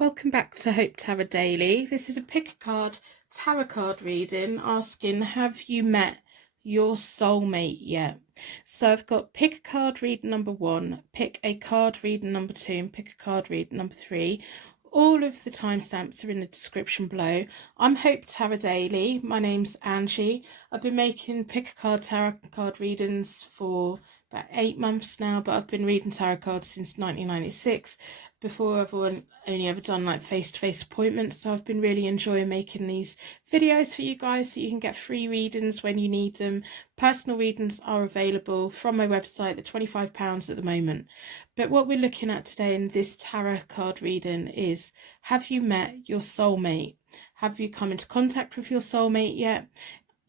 Welcome back to Hope Tarot Daily. This is a pick a card tarot card reading asking, have you met your soulmate yet? So I've got pick a card reading number 1, pick a card reading number 2, and pick a card reading number 3. All of the timestamps are in the description below. I'm Hope Tarot Daily. My name's Angie. I've been making pick a card tarot card readings for about 8 months now, but I've been reading tarot cards since 1996. Before, I've only ever done like face-to-face appointments, so I've been really enjoying making these videos for you guys so you can get free readings when you need them. Personal readings are available from my website. They're £25 at the moment. But what we're looking at today in this tarot card reading is, have you met your soulmate? Have you come into contact with your soulmate yet?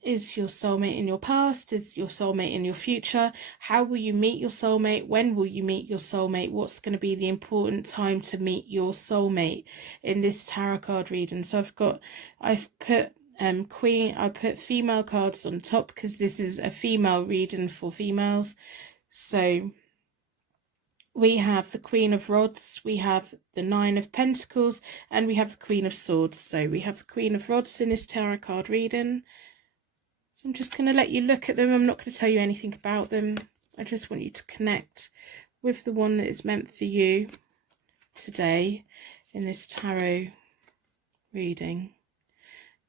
Is your soulmate in your past? Is your soulmate in your future? How will you meet your soulmate? When will you meet your soulmate? What's going to be the important time to meet your soulmate in this tarot card reading? So I've put female cards on top because this is a female reading for females. So we have the Queen of Rods, we have the Nine of Pentacles, and we have the Queen of Swords. So we have the Queen of Rods in this tarot card reading. So I'm just going to let you look at them. I'm not going to tell you anything about them. I just want you to connect with the one that is meant for you today in this tarot reading.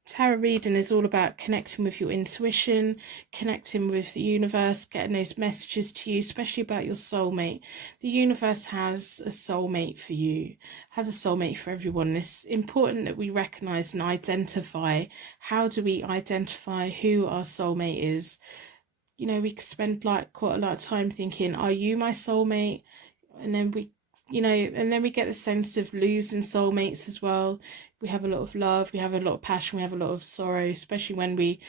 Tarot reading is all about connecting with your intuition, connecting with the universe, getting those messages to you, especially about your soulmate. The universe has a soulmate for you, has a soulmate for everyone. It's important that we recognize and identify. How do we identify who our soulmate is? You know, we could spend like quite a lot of time thinking, are you my soulmate? And then we get the sense of losing soulmates as well. We have a lot of love, we have a lot of passion, we have a lot of sorrow, especially when we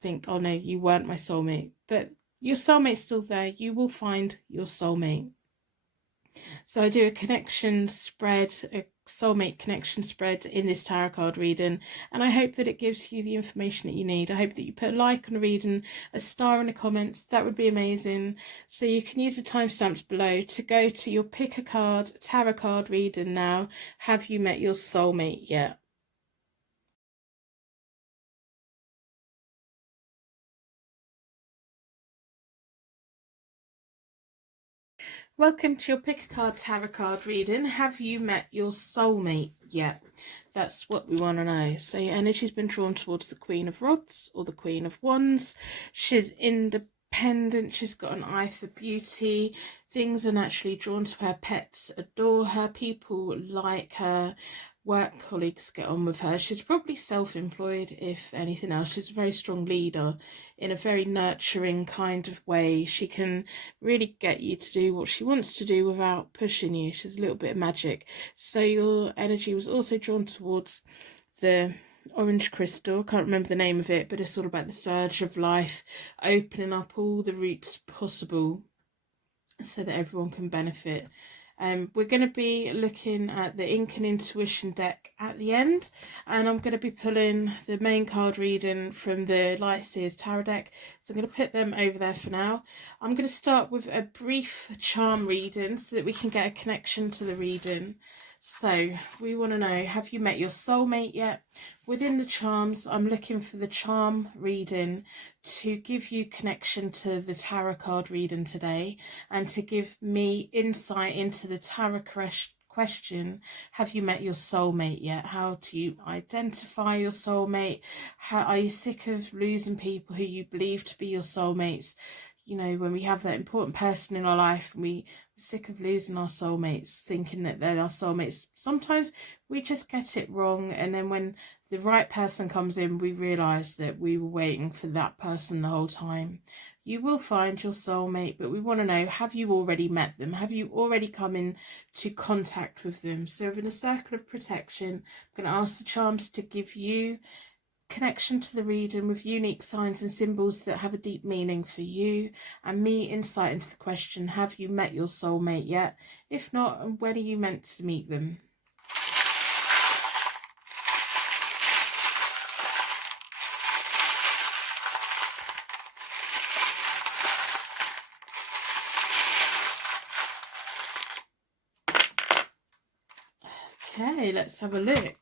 think, oh no, you weren't my soulmate. But your soulmate's still there. You will find your soulmate. So I do a connection spread, a soulmate connection spread in this tarot card reading, and I hope that it gives you the information that you need. I hope that you put a like on the reading, a star in the comments. That would be amazing. So you can use the timestamps below to go to your pick a card tarot card reading now. Have you met your soulmate yet? Welcome to your pick a card tarot card reading. Have you met your soulmate yet? That's what we want to know. So your energy's been drawn towards the Queen of Rods or the Queen of Wands. She's independent. She's got an eye for beauty. Things are naturally drawn to her. Pets adore her. People like her. Work colleagues get on with her. She's probably self-employed, if anything else. She's a very strong leader in a very nurturing kind of way. She can really get you to do what she wants to do without pushing you. She's a little bit of magic. So your energy was also drawn towards the orange crystal. Can't remember the name of it, but it's all about the surge of life, opening up all the routes possible so that everyone can benefit. We're going to be looking at the Ink and Intuition deck at the end, and I'm going to be pulling the main card reading from the Light Seers Tarot deck, so I'm going to put them over there for now. I'm going to start with a brief charm reading so that we can get a connection to the reading. So we want to know, have you met your soulmate yet? Within the charms, I'm looking for the charm reading to give you connection to the tarot card reading today, and to give me insight into the tarot question, have you met your soulmate yet? How do you identify your soulmate? How are you sick of losing people who you believe to be your soulmates? You know, when we have that important person in our life, and we're sick of losing our soulmates, thinking that they're our soulmates. Sometimes we just get it wrong, and then when the right person comes in, we realise that we were waiting for that person the whole time. You will find your soulmate, but we want to know, have you already met them? Have you already come into contact with them? So within a circle of protection, I'm going to ask the charms to give you connection to the reading with unique signs and symbols that have a deep meaning for you, and me insight into the question, have you met your soulmate yet? If not, when are you meant to meet them? Okay, let's have a look.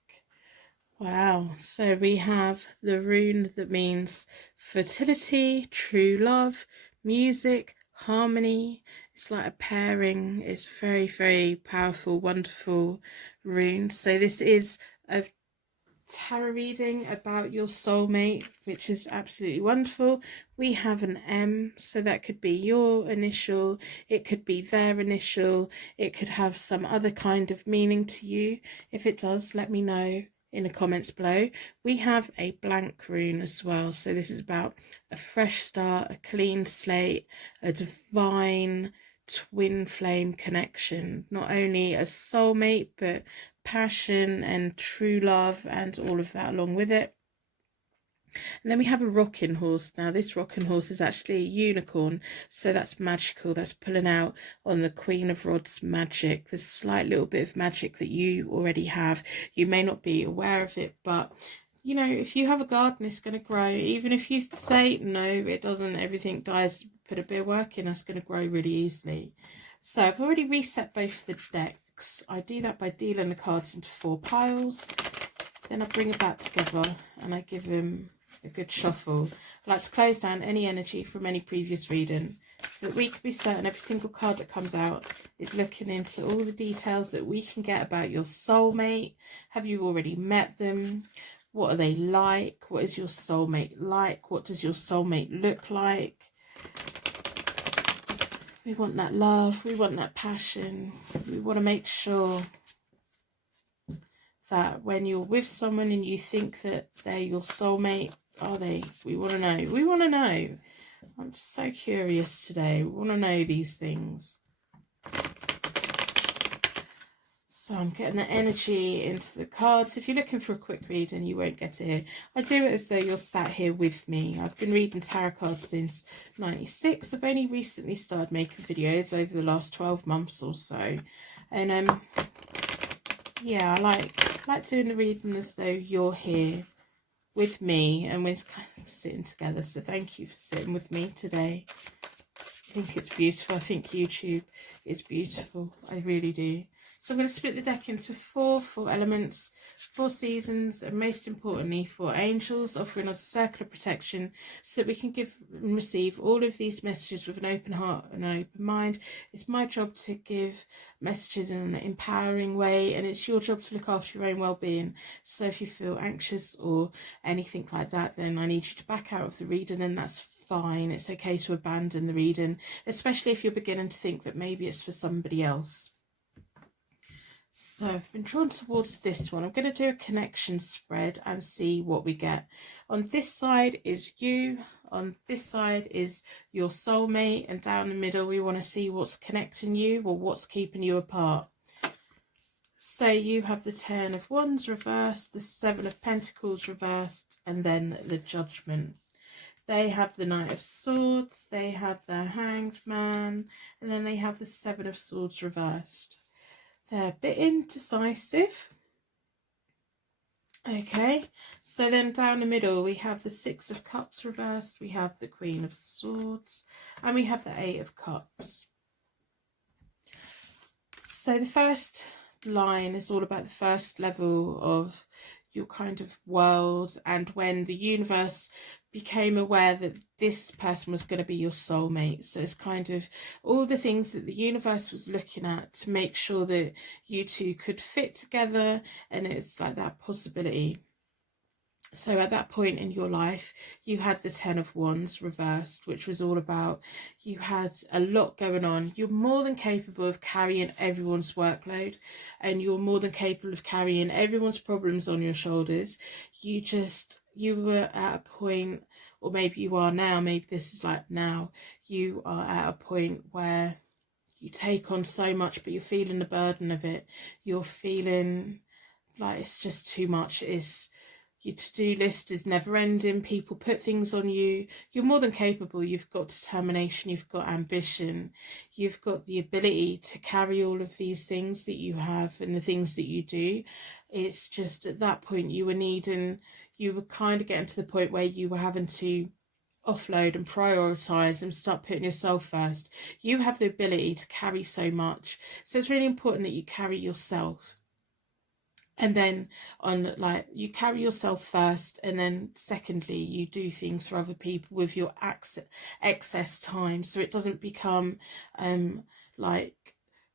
Wow, so we have the rune that means fertility, true love, music, harmony. It's like a pairing. It's very, very powerful, wonderful rune. So this is a tarot reading about your soulmate, which is absolutely wonderful. We have an M, so that could be your initial, it could be their initial, it could have some other kind of meaning to you. If it does, let me know in the comments below. We have a blank rune as well, so this is about a fresh start, a clean slate, a divine twin flame connection, not only a soulmate but passion and true love and all of that along with it. And then we have a rocking horse. Now this rocking horse is actually a unicorn, so that's magical. That's pulling out on the Queen of Rods magic, the slight little bit of magic that you already have. You may not be aware of it, but you know, if you have a garden, it's going to grow. Even if you say no, it doesn't, everything dies, put a bit of work in, it's going to grow really easily. So I've already reset both the decks. I do that by dealing the cards into 4 piles. Then I bring it back together and I give them a good shuffle. I like to close down any energy from any previous reading so that we can be certain every single card that comes out is looking into all the details that we can get about your soulmate. Have you already met them? What are they like? What is your soulmate like? What does your soulmate look like? We want that love. We want that passion. We want to make sure that when you're with someone and you think that they're your soulmate, are they? We want to know. We want to know. I'm so curious today. We want to know these things. So I'm getting the energy into the cards. If you're looking for a quick read and you won't get it here, I do it as though you're sat here with me. I've been reading tarot cards since '96. I've only recently started making videos over the last 12 months or so. And yeah, I like doing the reading as though you're here with me and we're kind of sitting together. So thank you for sitting with me today. I think it's beautiful. I think YouTube is beautiful. I really do. So I'm going to split the deck into four elements, 4 seasons, and most importantly 4 angels, offering us a circle of protection so that we can give and receive all of these messages with an open heart and an open mind. It's my job to give messages in an empowering way, and it's your job to look after your own well-being. So if you feel anxious or anything like that, then I need you to back out of the reading, and that's fine. It's okay to abandon the reading, especially if you're beginning to think that maybe it's for somebody else. So I've been drawn towards this one. I'm going to do a connection spread and see what we get. On this side is you. On this side is your soulmate. And down the middle, we want to see what's connecting you or what's keeping you apart. So you have the 10 of Wands reversed, the 7 of Pentacles reversed, and then the Judgment. They have the Knight of Swords, they have the Hanged Man, and then they have the 7 of Swords reversed. They're a bit indecisive. Okay, so then down the middle we have the 6 of Cups reversed, we have the Queen of Swords, and we have the 8 of Cups. So the first line is all about the first level of your kind of world, and when the universe became aware that this person was going to be your soulmate. So it's kind of all the things that the universe was looking at to make sure that you two could fit together, and it's like that possibility. So at that point in your life, you had the 10 of Wands reversed, which was all about you had a lot going on. You're more than capable of carrying everyone's workload, and you're more than capable of carrying everyone's problems on your shoulders. You were at a point, or maybe you are now, maybe this is like now, you are at a point where you take on so much, but you're feeling the burden of it. You're feeling like it's just too much. Your to-do list is never ending. People put things on you. You're more than capable. You've got determination. You've got ambition. You've got the ability to carry all of these things that you have and the things that you do. It's just at that point you were kind of getting to the point where you were having to offload and prioritize and start putting yourself first. You have the ability to carry so much. So it's really important that you carry yourself. And then on, like, you carry yourself first, and then secondly you do things for other people with your excess time, so it doesn't become like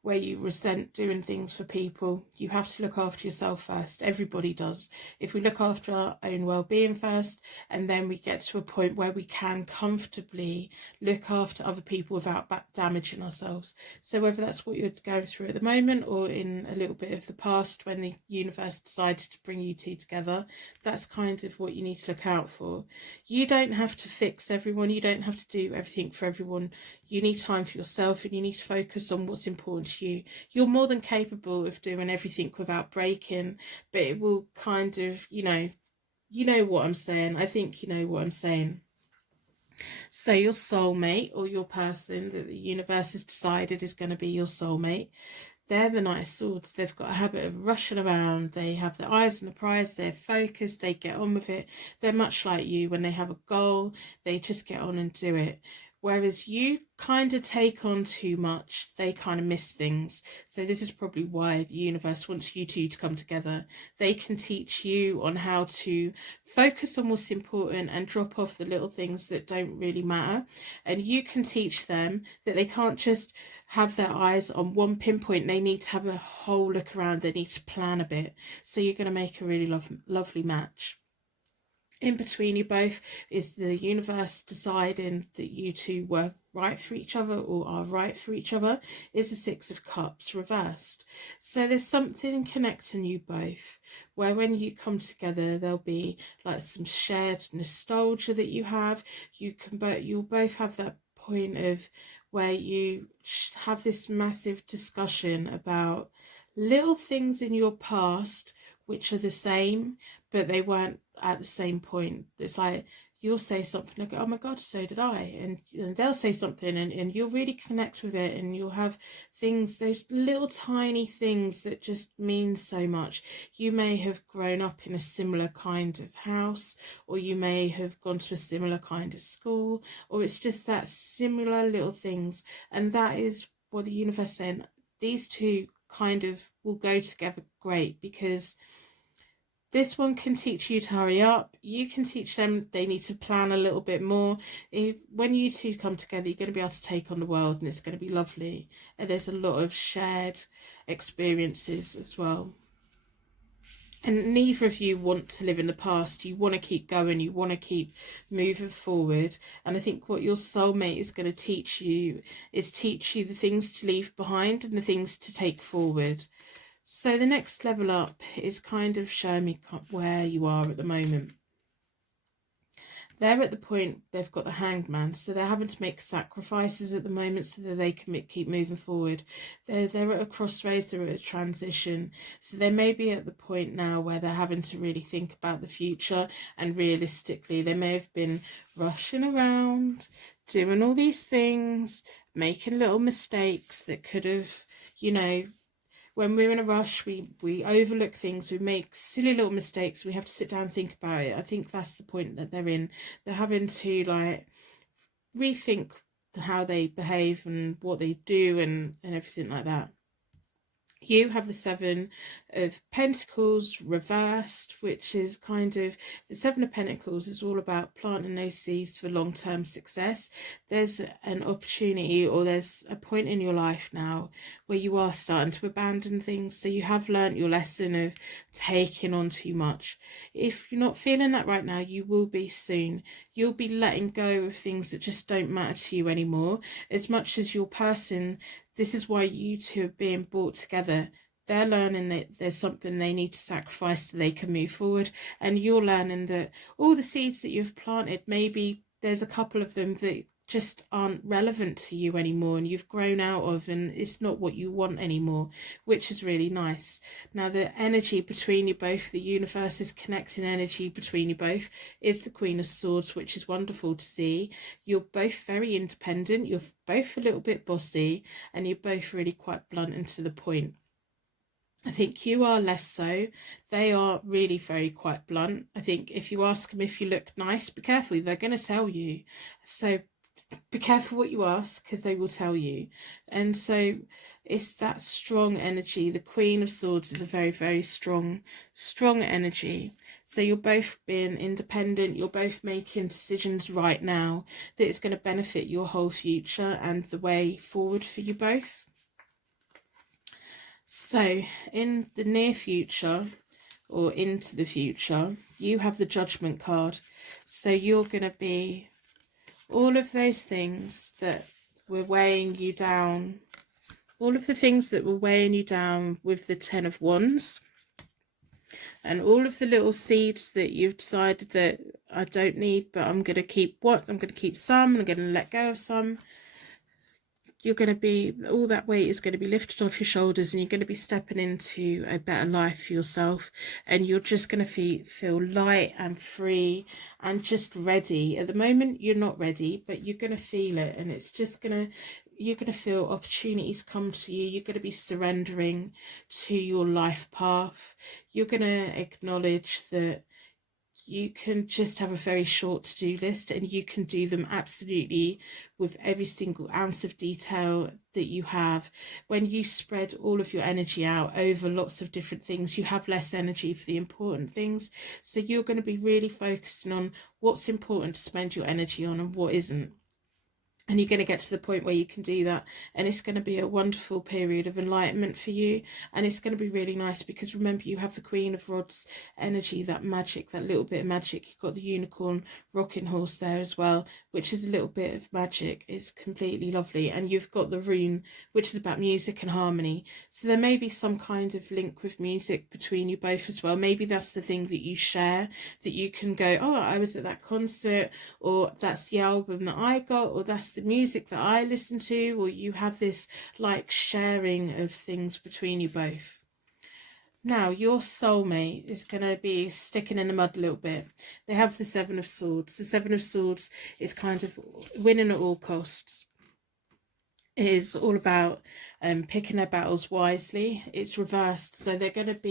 where you resent doing things for people. You have to look after yourself first. Everybody does. If we look after our own well-being first, and then we get to a point where we can comfortably look after other people without damaging ourselves. So whether that's what you're going through at the moment, or in a little bit of the past when the universe decided to bring you two together, that's kind of what you need to look out for. You don't have to fix everyone. You don't have to do everything for everyone. You need time for yourself, and you need to focus on what's important to you. You're more than capable of doing everything without breaking, but it will kind of, you know what I'm saying. I think you know what I'm saying. So your soulmate, or your person that the universe has decided is going to be your soulmate, they're the Knight of Swords. They've got a habit of rushing around. They have their eyes on the prize. They're focused. They get on with it. They're much like you. When they have a goal, they just get on and do it. Whereas you kind of take on too much, they kind of miss things. So this is probably why the universe wants you two to come together. They can teach you on how to focus on what's important and drop off the little things that don't really matter. And you can teach them that they can't just have their eyes on one pinpoint. They need to have a whole look around. They need to plan a bit. So you're going to make a really lovely match. In between you both is the universe deciding that you two were right for each other, or are right for each other, is the Six of Cups reversed. So there's something connecting you both, where when you come together there'll be like some shared nostalgia that you have. You'll both have that point of where you have this massive discussion about little things in your past which are the same, but they weren't at the same point. It's like you'll say something like, oh my god, so did I, and they'll say something, and you'll really connect with it, and you'll have things, those little tiny things that just mean so much. You may have grown up in a similar kind of house, or you may have gone to a similar kind of school, or it's just that similar little things, and that is what the universe is saying. These two kind of will go together great, because this one can teach you to hurry up. You can teach them they need to plan a little bit more. When you two come together, you're going to be able to take on the world, and it's going to be lovely. And there's a lot of shared experiences as well. And neither of you want to live in the past. You want to keep going. You want to keep moving forward. And I think what your soulmate is going to teach you is teach you the things to leave behind and the things to take forward. So the next level up is kind of showing me where you are at the moment. They're at the point they've got the Hanged Man, so they're having to make sacrifices at the moment so that they can keep moving forward. They're at a crossroads, they're at a transition, so they may be at the point now where they're having to really think about the future, and realistically they may have been rushing around, doing all these things, making little mistakes that could have, you know, when we're in a rush, we overlook things, we make silly little mistakes, we have to sit down and think about it. I think that's the point that they're in. They're having to like rethink how they behave and what they do and everything like that. You have the Seven of Pentacles reversed, which is kind of, the Seven of Pentacles is all about planting those seeds for long-term success. There's an opportunity, or there's a point in your life now where you are starting to abandon things. So you have learnt your lesson of taking on too much. If you're not feeling that right now, you will be soon. You'll be letting go of things that just don't matter to you anymore. As much as your person, this is why you two are being brought together. They're learning that there's something they need to sacrifice so they can move forward. And you're learning that all the seeds that you've planted, maybe there's a couple of them that just aren't relevant to you anymore, and you've grown out of, and it's not what you want anymore, which is really nice. Now the energy between you both, the universe is connecting energy between you both, is the Queen of Swords, which is wonderful to see. You're both very independent, you're both a little bit bossy, and you're both really quite blunt and to the point. I think you are less so. They are really very quite blunt. I think if you ask them if you look nice, be careful, they're going to tell you. So be careful what you ask, because they will tell you. And so it's that strong energy. The Queen of Swords is a very, very strong energy. So you're both being independent, you're both making decisions right now that is going to benefit your whole future and the way forward for you both. So in the near future, or into the future, you have the Judgment card. So you're going to be all of those things that were weighing you down, all of the things that were weighing you down with the Ten of Wands, and all of the little seeds that you've decided that I don't need, but I'm going to keep I'm going to keep some, I'm going to let go of some. You're going to be, all that weight is going to be lifted off your shoulders, and you're going to be stepping into a better life for yourself, and you're just going to feel light and free and just ready. At the moment you're not ready, but you're going to feel it, and it's just going to, you're going to feel opportunities come to you. You're going to be surrendering to your life path. You're going to acknowledge that you can just have a very short to-do list, and you can do them absolutely with every single ounce of detail that you have. When you spread all of your energy out over lots of different things, you have less energy for the important things. So you're going to be really focusing on what's important to spend your energy on and what isn't. And you're going to get to the point where you can do that, and it's going to be a wonderful period of enlightenment for you. And it's going to be really nice, because remember, you have the Queen of Rods energy, that magic, that little bit of magic. You've got the unicorn rocking horse there as well, which is a little bit of magic. It's completely lovely. And you've got the rune, which is about music and harmony. So there may be some kind of link with music between you both as well. Maybe that's the thing that you share, that you can go, oh, I was at that concert, or that's the album that I got, or that's the music that I listen to, or you have this like sharing of things between you both. Now your soulmate is going to be sticking in the mud a little bit. They have the Seven of Swords. The Seven of Swords is kind of winning at all costs. It is all about picking their battles wisely. It's reversed, so they're at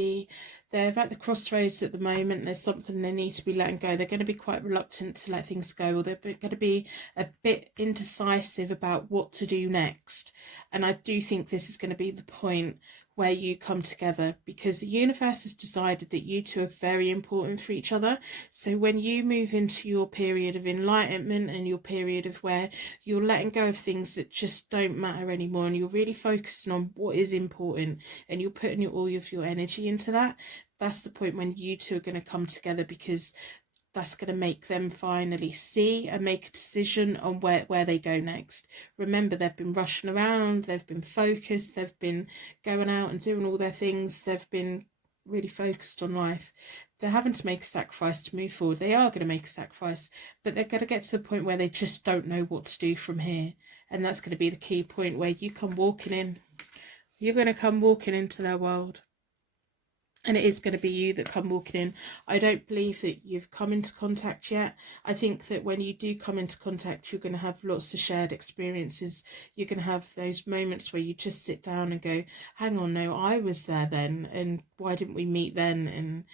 the crossroads at the moment. There's something they need to be letting go. They're going to be quite reluctant to let things go, or they're going to be a bit indecisive about what to do next. And I do think this is going to be the point where you come together, because the universe has decided that you two are very important for each other. So when you move into your period of enlightenment, and your period of where you're letting go of things that just don't matter anymore, and you're really focusing on what is important, and you're putting all of your energy into that, that's the point when you two are going to come together, because that's going to make them finally see and make a decision on where they go next. Remember, they've been rushing around, they've been focused, they've been going out and doing all their things, they've been really focused on life. They're having to make a sacrifice to move forward. They are going to make a sacrifice, but they're going to get to the point where they just don't know what to do from here. And that's going to be the key point where you come walking in. You're going to come walking into their world. And it is going to be you that come walking in. I don't believe that you've come into contact yet. I think that when you do come into contact, you're going to have lots of shared experiences. You're going to have those moments where you just sit down and go, hang on, no, I was there then, and why didn't we meet then?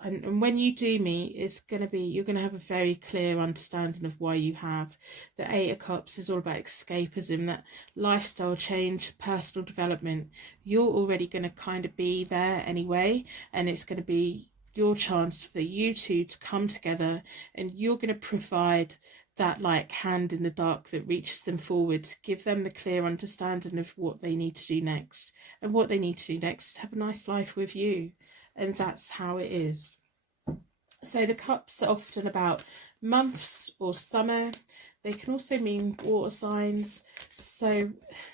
And when you do meet, it's going to be, you're going to have a very clear understanding of why you have. The Eight of Cups is all about escapism, that lifestyle change, personal development. You're already going to kind of be there anyway, and it's going to be your chance for you two to come together, and you're going to provide that like hand in the dark that reaches them forward, to give them the clear understanding of what they need to do next. And what they need to do next is have a nice life with you. And that's how it is. So the cups are often about months or summer. They can also mean water signs. So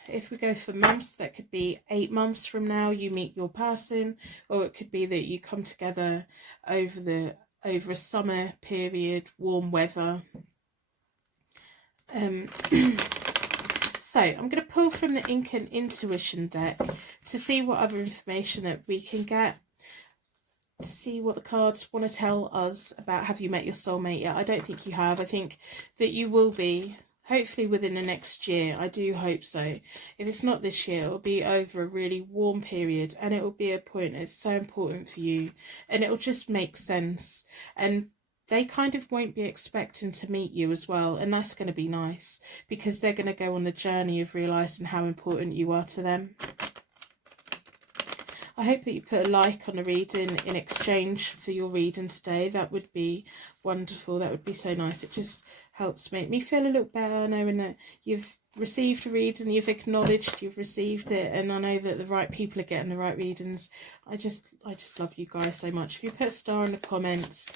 if we go for months, that could be 8 months from now you meet your person, or it could be that you come together over a summer period, warm weather. So I'm going to pull from the Ink and Intuition deck to see what other information that we can get. See what the cards want to tell us about, have you met your soulmate yet? I don't think you have. I think that you will be, hopefully within the next year. I do hope so. If it's not this year, it'll be over a really warm period, and it will be a point that's so important for you, and it will just make sense. And they kind of won't be expecting to meet you as well, and that's going to be nice, because they're going to go on the journey of realising how important you are to them. I hope that you put a like on the reading in exchange for your reading today. That would be wonderful. That would be so nice. It just helps make me feel a little better knowing that you've received a reading, you've acknowledged you've received it, and I know that the right people are getting the right readings. I just love you guys so much. If you put a star in the comments,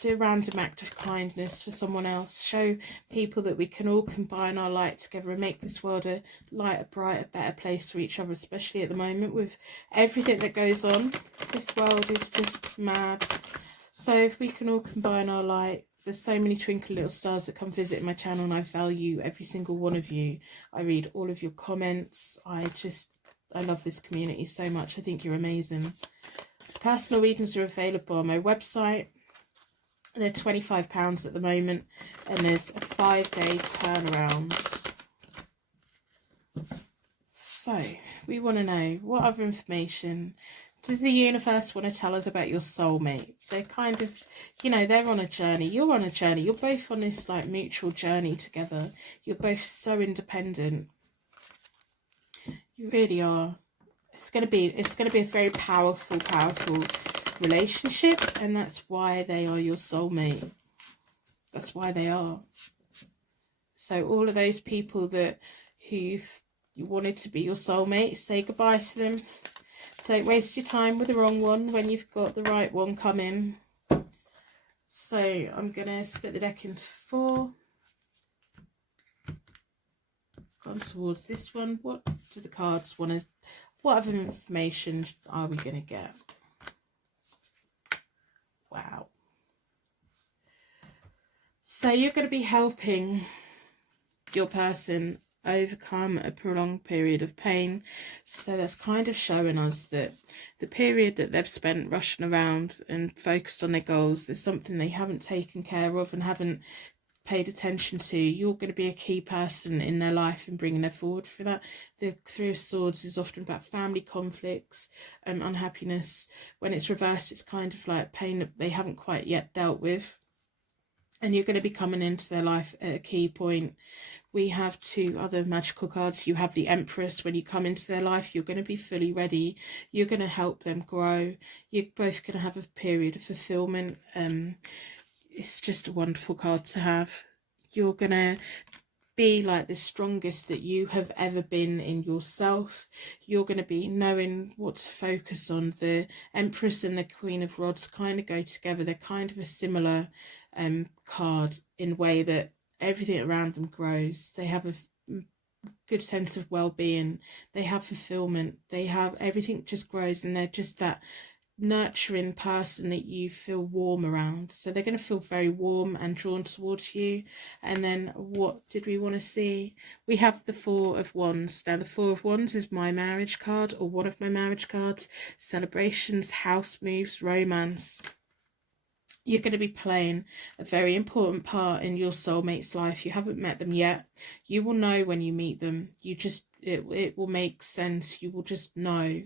do a random act of kindness for someone else. Show people that we can all combine our light together and make this world a lighter, brighter, better place for each other, especially at the moment with everything that goes on. This world is just mad. So if we can all combine our light, there's so many twinkle little stars that come visit my channel, and I value every single one of you. I read all of your comments. I love this community so much. I think you're amazing. Personal readings are available on my website. They're £25 at the moment, and there's a 5-day turnaround. So we want to know, what other information does the universe want to tell us about your soulmate? They're kind of, you know, they're on a journey. You're on a journey. You're both on this like mutual journey together. You're both so independent. You really are. It's gonna be a very powerful relationship, and that's why they are your soulmate. That's why they are. So all of those people who you wanted to be your soulmate, say goodbye to them. Don't waste your time with the wrong one when you've got the right one coming. So I'm gonna split the deck into 4. Gone towards this one. What do the cards want to? What other information are we gonna get? Wow. So you're going to be helping your person overcome a prolonged period of pain. So that's kind of showing us that the period that they've spent rushing around and focused on their goals, there's something they haven't taken care of and haven't paid attention to. You're going to be a key person in their life and bringing them forward for that. The Three of Swords is often about family conflicts and unhappiness. When it's reversed, it's kind of like pain that they haven't quite yet dealt with, and you're going to be coming into their life at a key point. We have 2 other magical cards. You have the Empress. When you come into their life, you're going to be fully ready. You're going to help them grow. You're both going to have a period of fulfillment. It's just a wonderful card to have. You're going to be like the strongest that you have ever been in yourself. You're going to be knowing what to focus on. The Empress and the Queen of Rods kind of go together. They're kind of a similar card in a way that everything around them grows. They have a good sense of well-being. They have fulfillment. They have everything just grows, and they're just that nurturing person that you feel warm around. So they're going to feel very warm and drawn towards you. And then what did we want to see? We have the 4 of Wands. Now the 4 of Wands is my marriage card, or one of my marriage cards. Celebrations, house moves, romance. You're going to be playing a very important part in your soulmate's life. You haven't met them yet. You will know when you meet them. It will make sense. You will just know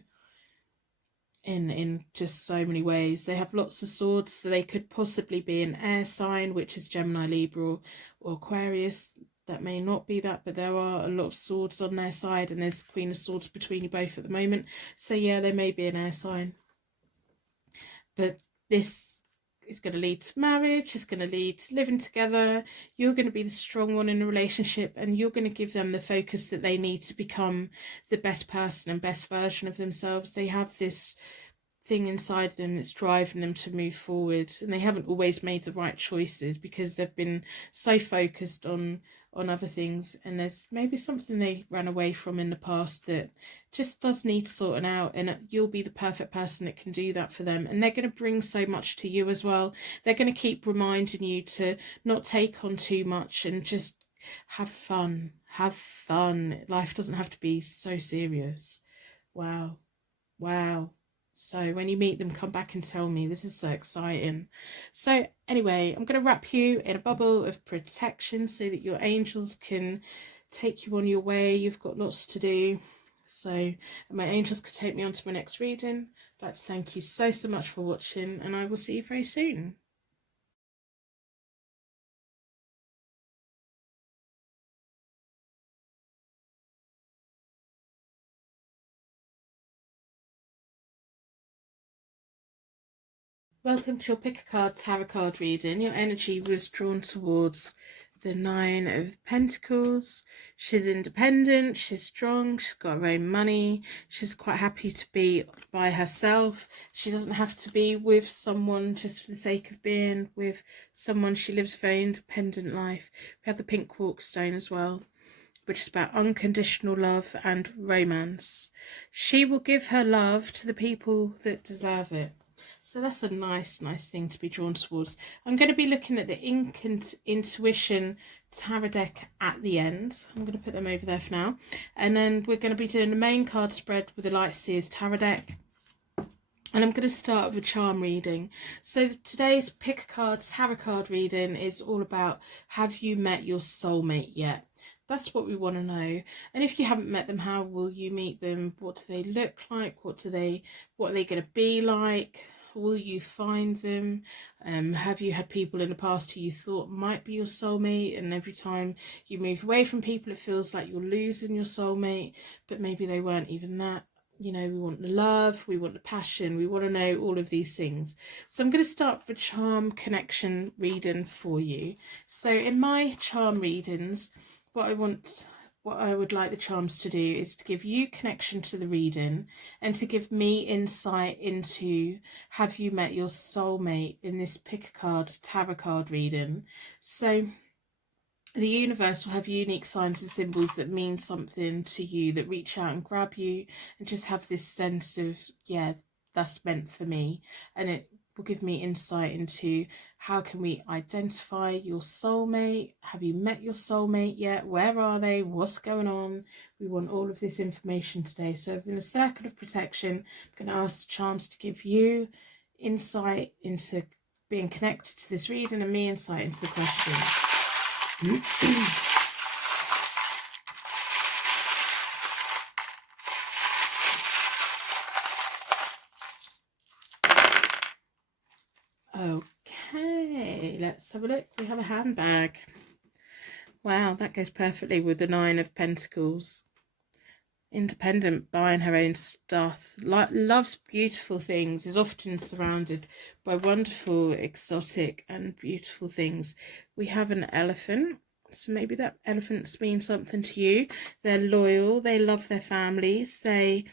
in just so many ways. They have lots of swords, so they could possibly be an air sign, which is Gemini, Libra, or Aquarius. That may not be that, but there are a lot of swords on their side, and there's Queen of Swords between you both at the moment. So yeah, they may be an air sign. But this is going to lead to marriage. It's going to lead to living together. You're going to be the strong one in a relationship, and you're going to give them the focus that they need to become the best person and best version of themselves. They have this thing inside them that's driving them to move forward, and they haven't always made the right choices because they've been so focused on other things, and there's maybe something they ran away from in the past that just does need sorting out, and you'll be the perfect person that can do that for them. And they're going to bring so much to you as well. They're going to keep reminding you to not take on too much and just have fun. Life doesn't have to be so serious. Wow. So when you meet them, come back and tell me. This is so exciting. So anyway, I'm going to wrap you in a bubble of protection so that your angels can take you on your way. You've got lots to do. So my angels could take me on to my next reading. I'd like to thank you so much for watching, and I will see you very soon. Welcome to your Pick a Card Tarot card reading. Your energy was drawn towards the Nine of Pentacles. She's independent, she's strong, she's got her own money, she's quite happy to be by herself. She doesn't have to be with someone just for the sake of being with someone. She lives a very independent life. We have the pink quark stone as well, which is about unconditional love and romance. She will give her love to the people that deserve it. So that's a nice thing to be drawn towards. I'm going to be looking at the Ink and Intuition tarot deck at the end. I'm going to put them over there for now. And then we're going to be doing the main card spread with the Light Seers tarot deck. And I'm going to start with a charm reading. So today's Pick a Card tarot card reading is all about, have you met your soulmate yet? That's what we want to know. And if you haven't met them, how will you meet them? What do they look like? What are they going to be like? Will you find them? Have you had people in the past who you thought might be your soulmate, and every time you move away from people it feels like you're losing your soulmate, but maybe they weren't even that? You know, we want the love, we want the passion, we want to know all of these things. So I'm going to start with a charm connection reading for you. So in my charm readings, what I would like the charms to do is to give you connection to the reading and to give me insight into, have you met your soulmate in this Pick a Card tarot card reading. So the universe will have unique signs and symbols that mean something to you, that reach out and grab you and just have this sense of, yeah, that's meant for me. And it will give me insight into, how can we identify your soulmate? Have you met your soulmate yet? Where are they? What's going on? We want all of this information today. So in a circle of protection, I'm going to ask the charms to give you insight into being connected to this reading, and me insight into the question. Okay, let's have a look. We have a handbag. Wow, that goes perfectly with the Nine of Pentacles. Independent, buying her own stuff, loves beautiful things, is often surrounded by wonderful, exotic and beautiful things. We have an elephant, so maybe that elephants mean something to you. They're loyal, they love their families, they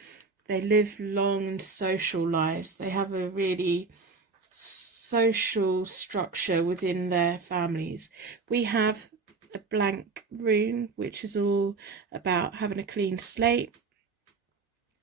live long and social lives. They have a really social structure within their families. We have a blank rune, which is all about having a clean slate,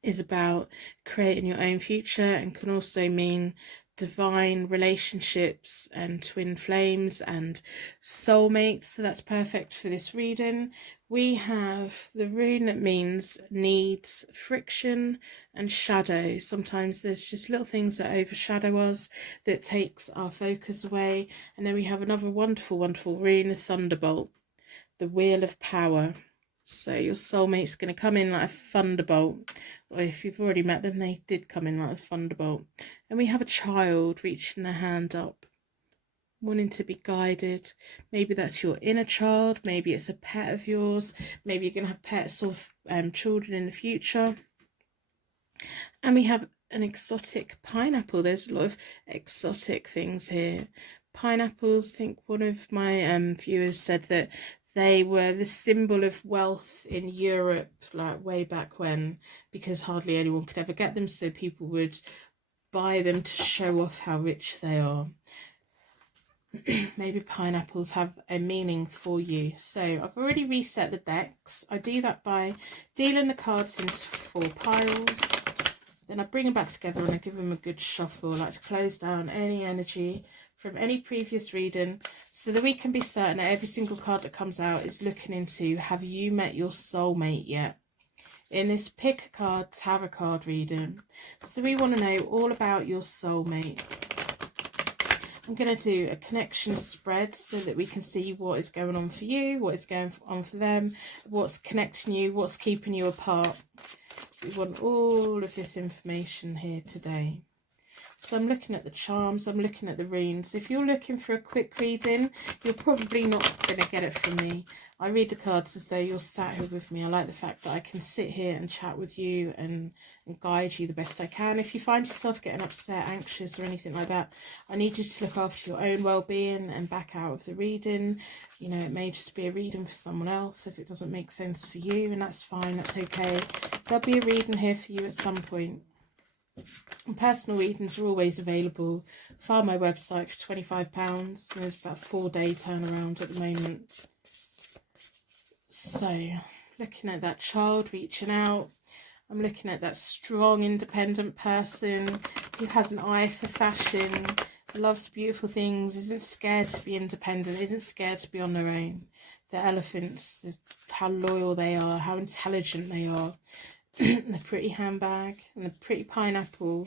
is about creating your own future, and can also mean divine relationships and twin flames and soulmates. So that's perfect for this reading. We have the rune that means needs, friction and shadow. Sometimes there's just little things that overshadow us, that takes our focus away. And then we have another wonderful rune, the thunderbolt, the wheel of power. So your soulmate's going to come in like a thunderbolt, or if you've already met them, they did come in like a thunderbolt. And we have a child reaching their hand up, wanting to be guided. Maybe that's your inner child, maybe it's a pet of yours, maybe you're going to have pets of children in the future. And we have an exotic pineapple. There's a lot of exotic things here. Pineapples, I think one of my viewers said that they were the symbol of wealth in Europe, like way back when, because hardly anyone could ever get them, so people would buy them to show off how rich they are. Maybe pineapples have a meaning for you. So I've already reset the decks. I do that by dealing the cards into 4 piles. Then I bring them back together and I give them a good shuffle. I like to close down any energy from any previous reading, so that we can be certain that every single card that comes out is looking into, have you met your soulmate yet? In this Pick a Card tarot card reading. So we want to know all about your soulmate. I'm going to do a connection spread so that we can see what is going on for you, what is going on for them, what's connecting you, what's keeping you apart. We want all of this information here today. So I'm looking at the charms, I'm looking at the runes. If you're looking for a quick reading, you're probably not going to get it from me. I read the cards as though you're sat here with me. I like the fact that I can sit here and chat with you and guide you the best I can. If you find yourself getting upset, anxious or anything like that, I need you to look after your own well-being and back out of the reading. You know, it may just be a reading for someone else if it doesn't make sense for you, and that's fine, that's okay. There'll be a reading here for you at some point. And personal readings are always available via my website for £25. There's about a 4-day turnaround at the moment. So, looking at that child reaching out, I'm looking at that strong, independent person who has an eye for fashion, loves beautiful things, isn't scared to be independent, isn't scared to be on their own. The elephants, how loyal they are, how intelligent they are. The pretty handbag and the pretty pineapple.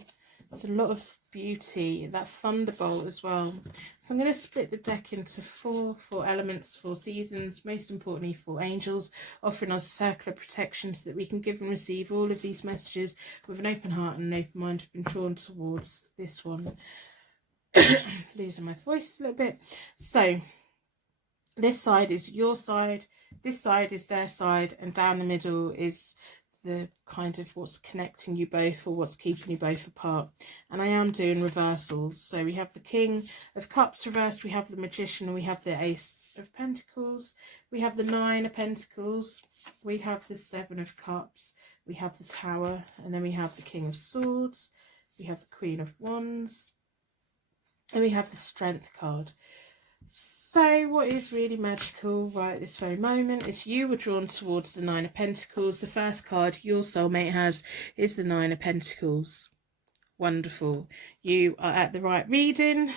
There's a lot of beauty. That thunderbolt as well. So I'm going to split the deck into four elements, 4 seasons, most importantly 4 angels, offering us a circle of protection so that we can give and receive all of these messages with an open heart and an open mind. I've been drawn towards this one. Losing my voice a little bit. So this side is your side, this side is their side, and down the middle is the kind of what's connecting you both or what's keeping you both apart. And I am doing reversals. So we have the King of Cups reversed, we have the Magician, and we have the Ace of Pentacles, we have the 9 of Pentacles, we have the 7 of Cups, we have the Tower, and then we have the King of Swords, we have the Queen of Wands, and we have the Strength card. So what is really magical right this very moment is you were drawn towards the 9 of Pentacles. The first card your soulmate has is the 9 of Pentacles. Wonderful. You are at the right reading.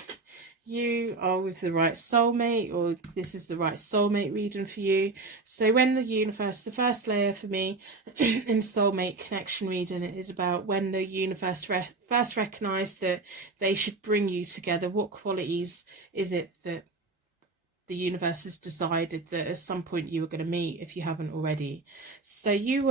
You are with the right soulmate, or this is the right soulmate reading for you. So when the universe, the first layer for me in soulmate connection reading, it is about when the universe first recognised that they should bring you together. What qualities is it that the universe has decided that at some point you were going to meet if you haven't already? So you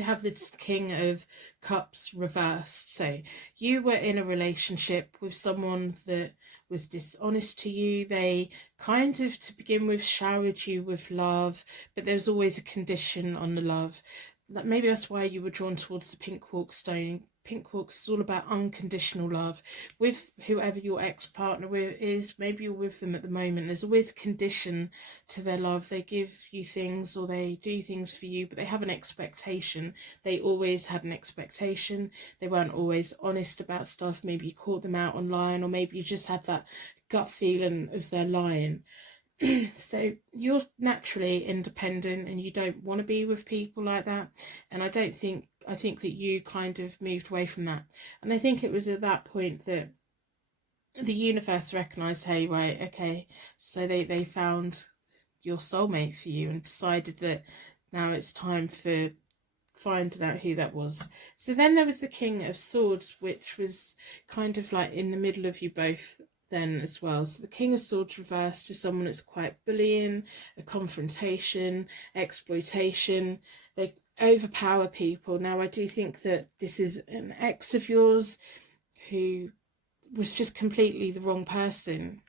have the King of Cups reversed. So you were in a relationship with someone that was dishonest to you. They kind of, to begin with, showered you with love, but there was always a condition on the love. Maybe that's why you were drawn towards the pink quartz stone. Pink quartz is all about unconditional love with whoever your ex-partner is. Maybe you're with them at the moment. There's always a condition to their love. They give you things or they do things for you, but they have an expectation. They always had an expectation. They weren't always honest about stuff. Maybe you caught them out online, or maybe you just had that gut feeling of their lying. So you're naturally independent and you don't want to be with people like that, and I think that you kind of moved away from that. And I think it was at that point that the universe recognized, hey, right, okay, so they found your soulmate for you and decided that now it's time for finding out who that was. So then there was the King of Swords, which was kind of like in the middle of you both then as well. So the King of Swords reversed is someone that's quite bullying, a confrontation, exploitation. They overpower people. Now I do think that this is an ex of yours who was just completely the wrong person.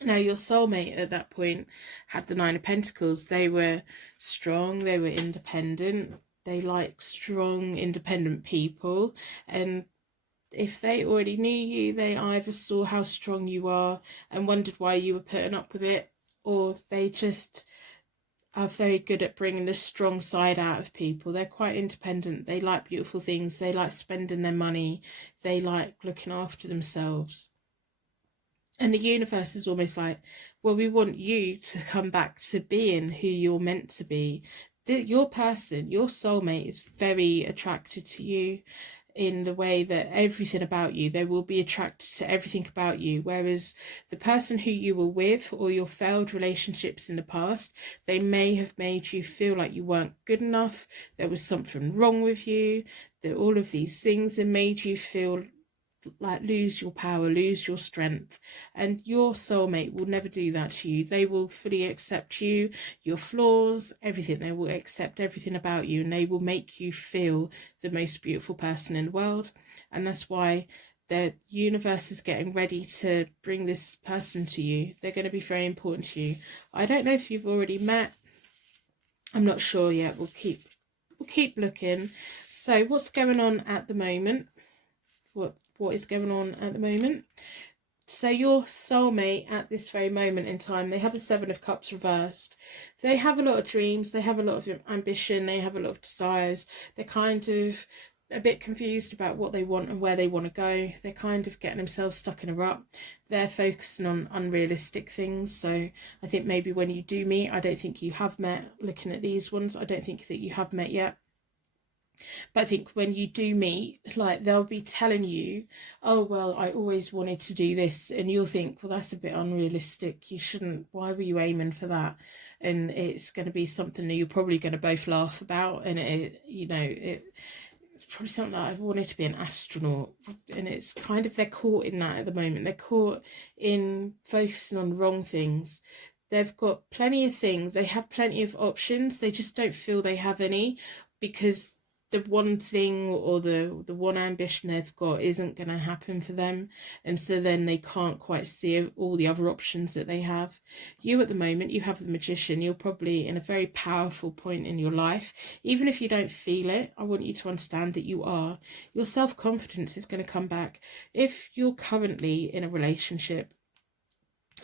Now your soulmate at that point had the 9 of Pentacles. They were strong, they were independent, they like strong independent people, and if they already knew you, they either saw how strong you are and wondered why you were putting up with it, or they just are very good at bringing the strong side out of people. They're quite independent. They like beautiful things. They like spending their money. They like looking after themselves. And the universe is almost like, well, we want you to come back to being who you're meant to be. Your person, your soulmate, is very attracted to you in the way that everything about you, they will be attracted to everything about you. Whereas the person who you were with, or your failed relationships in the past, they may have made you feel like you weren't good enough, there was something wrong with you, that all of these things have made you feel like lose your power, lose your strength. And your soulmate will never do that to you. They will fully accept you, your flaws, everything. They will accept everything about you, and they will make you feel the most beautiful person in the world. And that's why the universe is getting ready to bring this person to you. They're going to be very important to you. I don't know if you've already met. I'm not sure yet. We'll keep looking. So what's going on at the moment? What is going on at the moment? So your soulmate at this very moment in time, they have the Seven of Cups reversed. They have a lot of dreams. They have a lot of ambition. They have a lot of desires. They're kind of a bit confused about what they want and where they want to go. They're kind of getting themselves stuck in a rut. They're focusing on unrealistic things. So I think maybe when you do meet, I don't think you have met, looking at these ones, I don't think that you have met yet. But I think when you do meet, like, they'll be telling you, oh, well, I always wanted to do this. And you'll think, well, that's a bit unrealistic. You shouldn't, why were you aiming for that? And it's going to be something that you're probably going to both laugh about. And it's probably something that I've wanted to be an astronaut. And it's kind of, they're caught in that at the moment. They're caught in focusing on the wrong things. They've got plenty of things. They have plenty of options. They just don't feel they have any, because the one thing or the one ambition they've got isn't going to happen for them. And so then they can't quite see all the other options that they have. You at the moment, you have the Magician. You're probably in a very powerful point in your life. Even if you don't feel it, I want you to understand that you are. Your self-confidence is going to come back. If you're currently in a relationship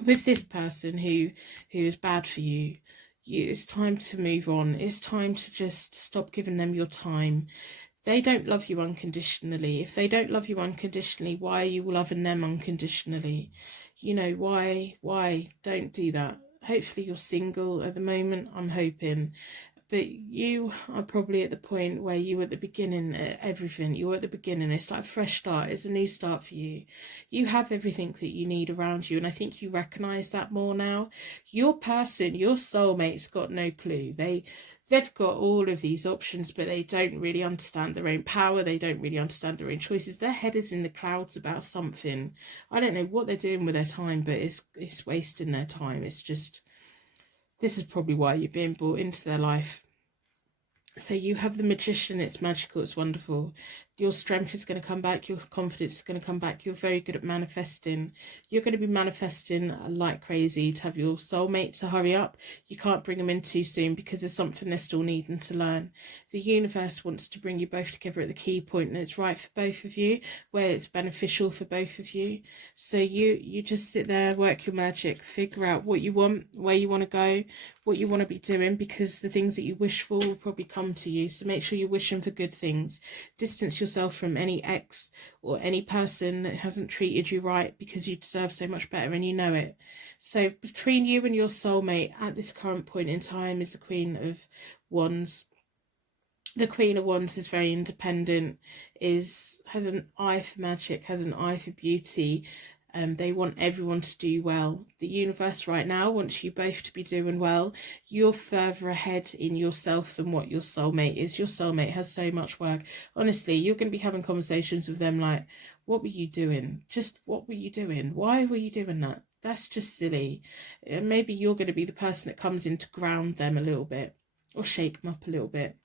with this person who is bad for you, it's time to move on. It's time to just stop giving them your time. They don't love you unconditionally. If they don't love you unconditionally, why are you loving them unconditionally? You know, why? Don't do that. Hopefully you're single at the moment, I'm hoping. But you are probably at the point where you were at the beginning of everything. You're at the beginning. It's like a fresh start. It's a new start for you. You have everything that you need around you. And I think you recognise that more now. Your person, your soulmate's got no clue. They've got all of these options, but they don't really understand their own power. They don't really understand their own choices. Their head is in the clouds about something. I don't know what they're doing with their time, but it's wasting their time. It's just... this is probably why you're being brought into their life. So you have the Magician. It's magical. It's wonderful. Your strength is going to come back. Your confidence is going to come back. You're very good at manifesting. You're going to be manifesting like crazy to have your soulmate to hurry up. You can't bring them in too soon because there's something they're still needing to learn. The universe wants to bring you both together at the key point, and it's right for both of you, where it's beneficial for both of you. So you just sit there, work your magic, figure out what you want, where you want to go, what you want to be doing, because the things that you wish for will probably come to you. So make sure you're wishing for good things. Distance yourself from any ex or any person that hasn't treated you right, because you deserve so much better and you know it. So between you and your soulmate at this current point in time is the Queen of Wands. The Queen of Wands is very independent, has an eye for magic, has an eye for beauty. They want everyone to do well. The universe right now wants you both to be doing well. You're further ahead in yourself than what your soulmate is. Your soulmate has so much work. Honestly, you're going to be having conversations with them like, what were you doing? Just what were you doing? Why were you doing that? That's just silly. And maybe you're going to be the person that comes in to ground them a little bit or shake them up a little bit.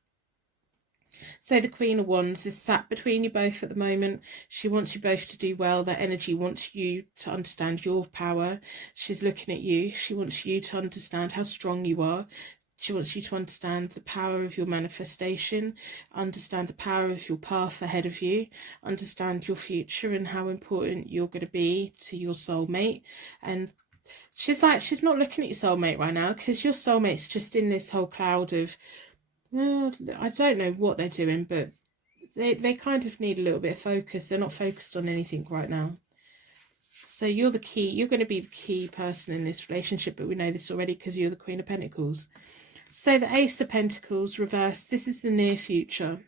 So the Queen of Wands is sat between you both at the moment. She wants you both to do well. That energy wants you to understand your power. She's looking at you. She wants you to understand how strong you are. She wants you to understand the power of your manifestation, understand the power of your path ahead of you, understand your future and how important you're going to be to your soulmate. And she's not looking at your soulmate right now, because your soulmate's just in this whole cloud of, well, I don't know what they're doing, but they kind of need a little bit of focus. They're not focused on anything right now. So you're the key. You're going to be the key person in this relationship, but we know this already because you're the Queen of Pentacles. So the Ace of Pentacles reversed. This is the near future.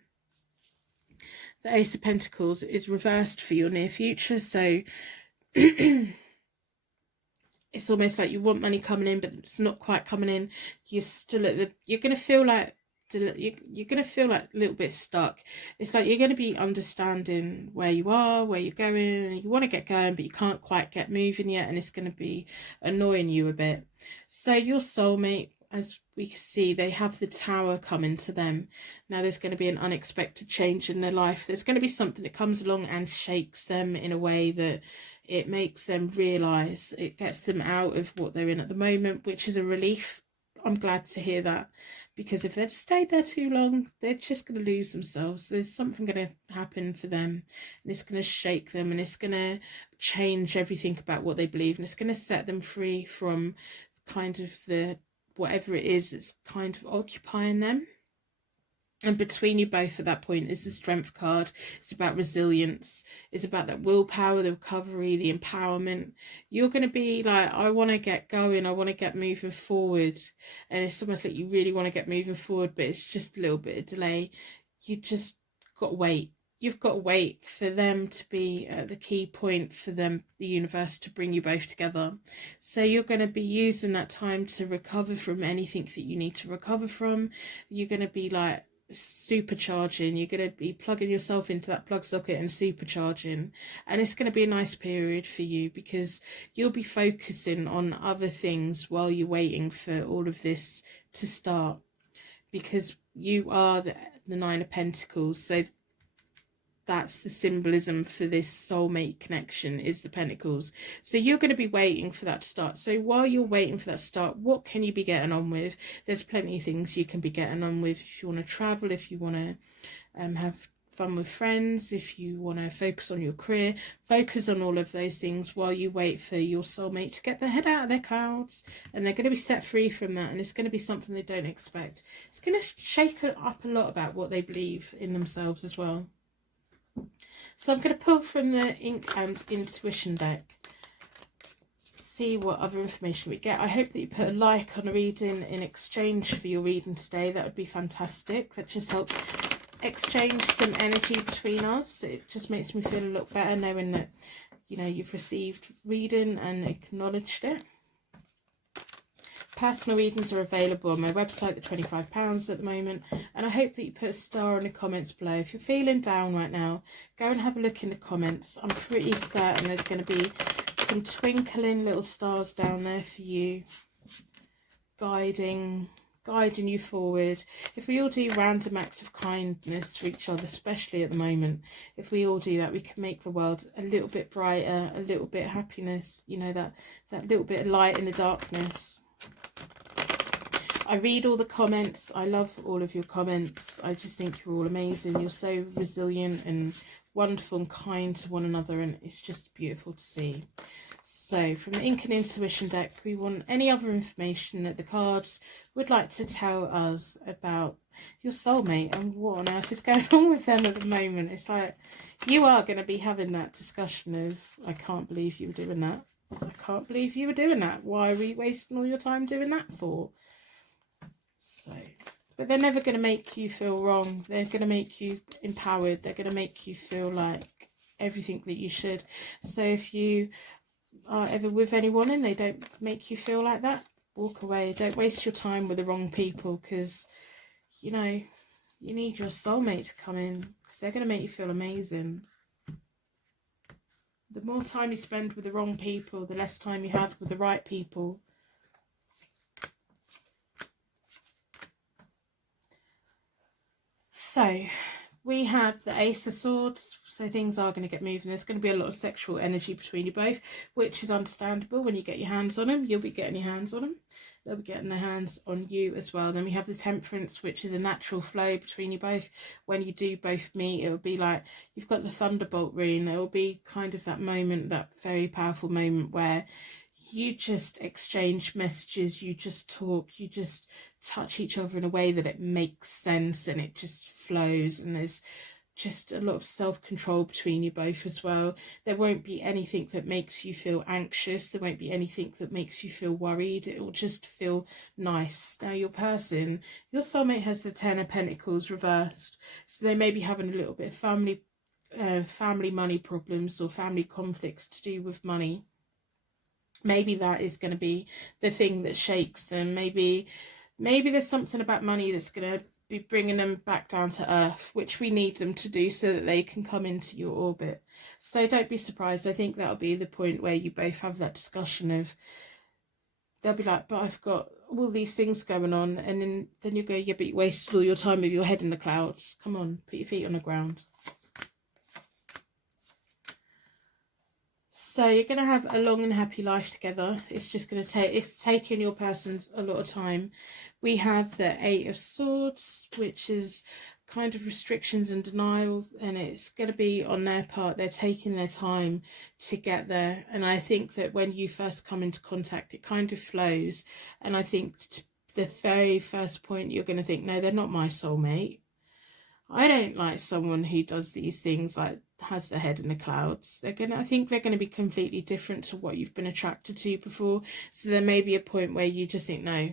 The Ace of Pentacles is reversed for your near future. So it's almost like you want money coming in, but it's not quite coming in. You're still you're going to feel like you're going to feel like a little bit stuck. It's like you're going to be understanding where you are, where you're going, and you want to get going, but you can't quite get moving yet, and it's going to be annoying you a bit. So your soulmate, as we can see, they have the Tower coming to them. Now there's going to be an unexpected change in their life. There's going to be something that comes along and shakes them in a way that it makes them realise, it gets them out of what they're in at the moment, which is a relief. I'm glad to hear that, because if they've stayed there too long, they're just going to lose themselves. There's something going to happen for them, and it's going to shake them, and it's going to change everything about what they believe, and it's going to set them free from kind of the whatever it is that's kind of occupying them. And between you both at that point is the Strength card. It's about resilience. It's about that willpower, the recovery, the empowerment. You're going to be like, I want to get going. I want to get moving forward. And it's almost like you really want to get moving forward, but it's just a little bit of delay. You just got to wait. You've got to wait for them to be at the key point for them, the universe, to bring you both together. So you're going to be using that time to recover from anything that you need to recover from. You're going to be like supercharging. You're going to be plugging yourself into that plug socket and supercharging. And it's going to be a nice period for you, because you'll be focusing on other things while you're waiting for all of this to start. Because you are the Nine of Pentacles. So that's the symbolism for this soulmate connection, is the Pentacles. So you're going to be waiting for that to start. So while you're waiting for that to start, what can you be getting on with? There's plenty of things you can be getting on with. If you want to travel, if you want to have fun with friends, if you want to focus on your career, focus on all of those things while you wait for your soulmate to get their head out of their clouds, and they're going to be set free from that, and it's going to be something they don't expect. It's going to shake up a lot about what they believe in themselves as well. So I'm going to pull from the Ink and Intuition deck, see what other information we get. I hope that you put a like on a reading in exchange for your reading today. That would be fantastic. That just helps exchange some energy between us. It just makes me feel a lot better knowing that, you know, you've received reading and acknowledged it. Personal readings are available on my website, at £25 at the moment, and I hope that you put a star in the comments below. If you're feeling down right now, go and have a look in the comments. I'm pretty certain there's going to be some twinkling little stars down there for you, guiding you forward. If we all do random acts of kindness for each other, especially at the moment, if we all do that, we can make the world a little bit brighter, a little bit of happiness, you know, that little bit of light in the darkness. I read all the comments. I love all of your comments. I just think you're all amazing. You're so resilient and wonderful and kind to one another, and it's just beautiful to see. So from the Ink and Intuition deck, we want any other information that the cards would like to tell us about your soulmate and what on earth is going on with them at the moment. It's like you are going to be having that discussion of, I can't believe you were doing that. I can't believe you were doing that. Why are we wasting all your time doing that for? So, but they're never going to make you feel wrong. They're going to make you empowered. They're going to make you feel like everything that you should. So if you are ever with anyone and they don't make you feel like that, walk away. Don't waste your time with the wrong people, because, you know, you need your soulmate to come in, because they're going to make you feel amazing. The more time you spend with the wrong people, the less time you have with the right people. So we have the Ace of Swords, so things are going to get moving. There's going to be a lot of sexual energy between you both, which is understandable. When you get your hands on them, you'll be getting your hands on them. They'll be getting their hands on you as well. Then we have the Temperance, which is a natural flow between you both. When you do both meet, it'll be like you've got the Thunderbolt rune. It'll be kind of that moment, that very powerful moment where you just exchange messages, you just talk, you just touch each other in a way that it makes sense and it just flows, and there's just a lot of self-control between you both as well. There won't be anything that makes you feel anxious. There won't be anything that makes you feel worried. It will just feel nice. Now your person, your soulmate, has the Ten of Pentacles reversed, so they may be having a little bit of family money problems or family conflicts to do with money. Maybe that is going to be the thing that shakes them. Maybe there's something about money that's going to be bringing them back down to earth, which we need them to do so that they can come into your orbit. So don't be surprised. I think that'll be the point where you both have that discussion of, they'll be like, but I've got all these things going on, and then you go, yeah, but you wasted all your time with your head in the clouds. Come on, put your feet on the ground. So you're going to have a long and happy life together. It's just going to take, it's taking your persons a lot of time. We have the Eight of Swords, which is kind of restrictions and denials, and it's going to be on their part. They're taking their time to get there. And I think that when you first come into contact, it kind of flows. And I think the very first point, you're going to think, no, they're not my soulmate. I don't like someone who does these things, like has their head in the clouds. I think they're gonna be completely different to what you've been attracted to before. So there may be a point where you just think no.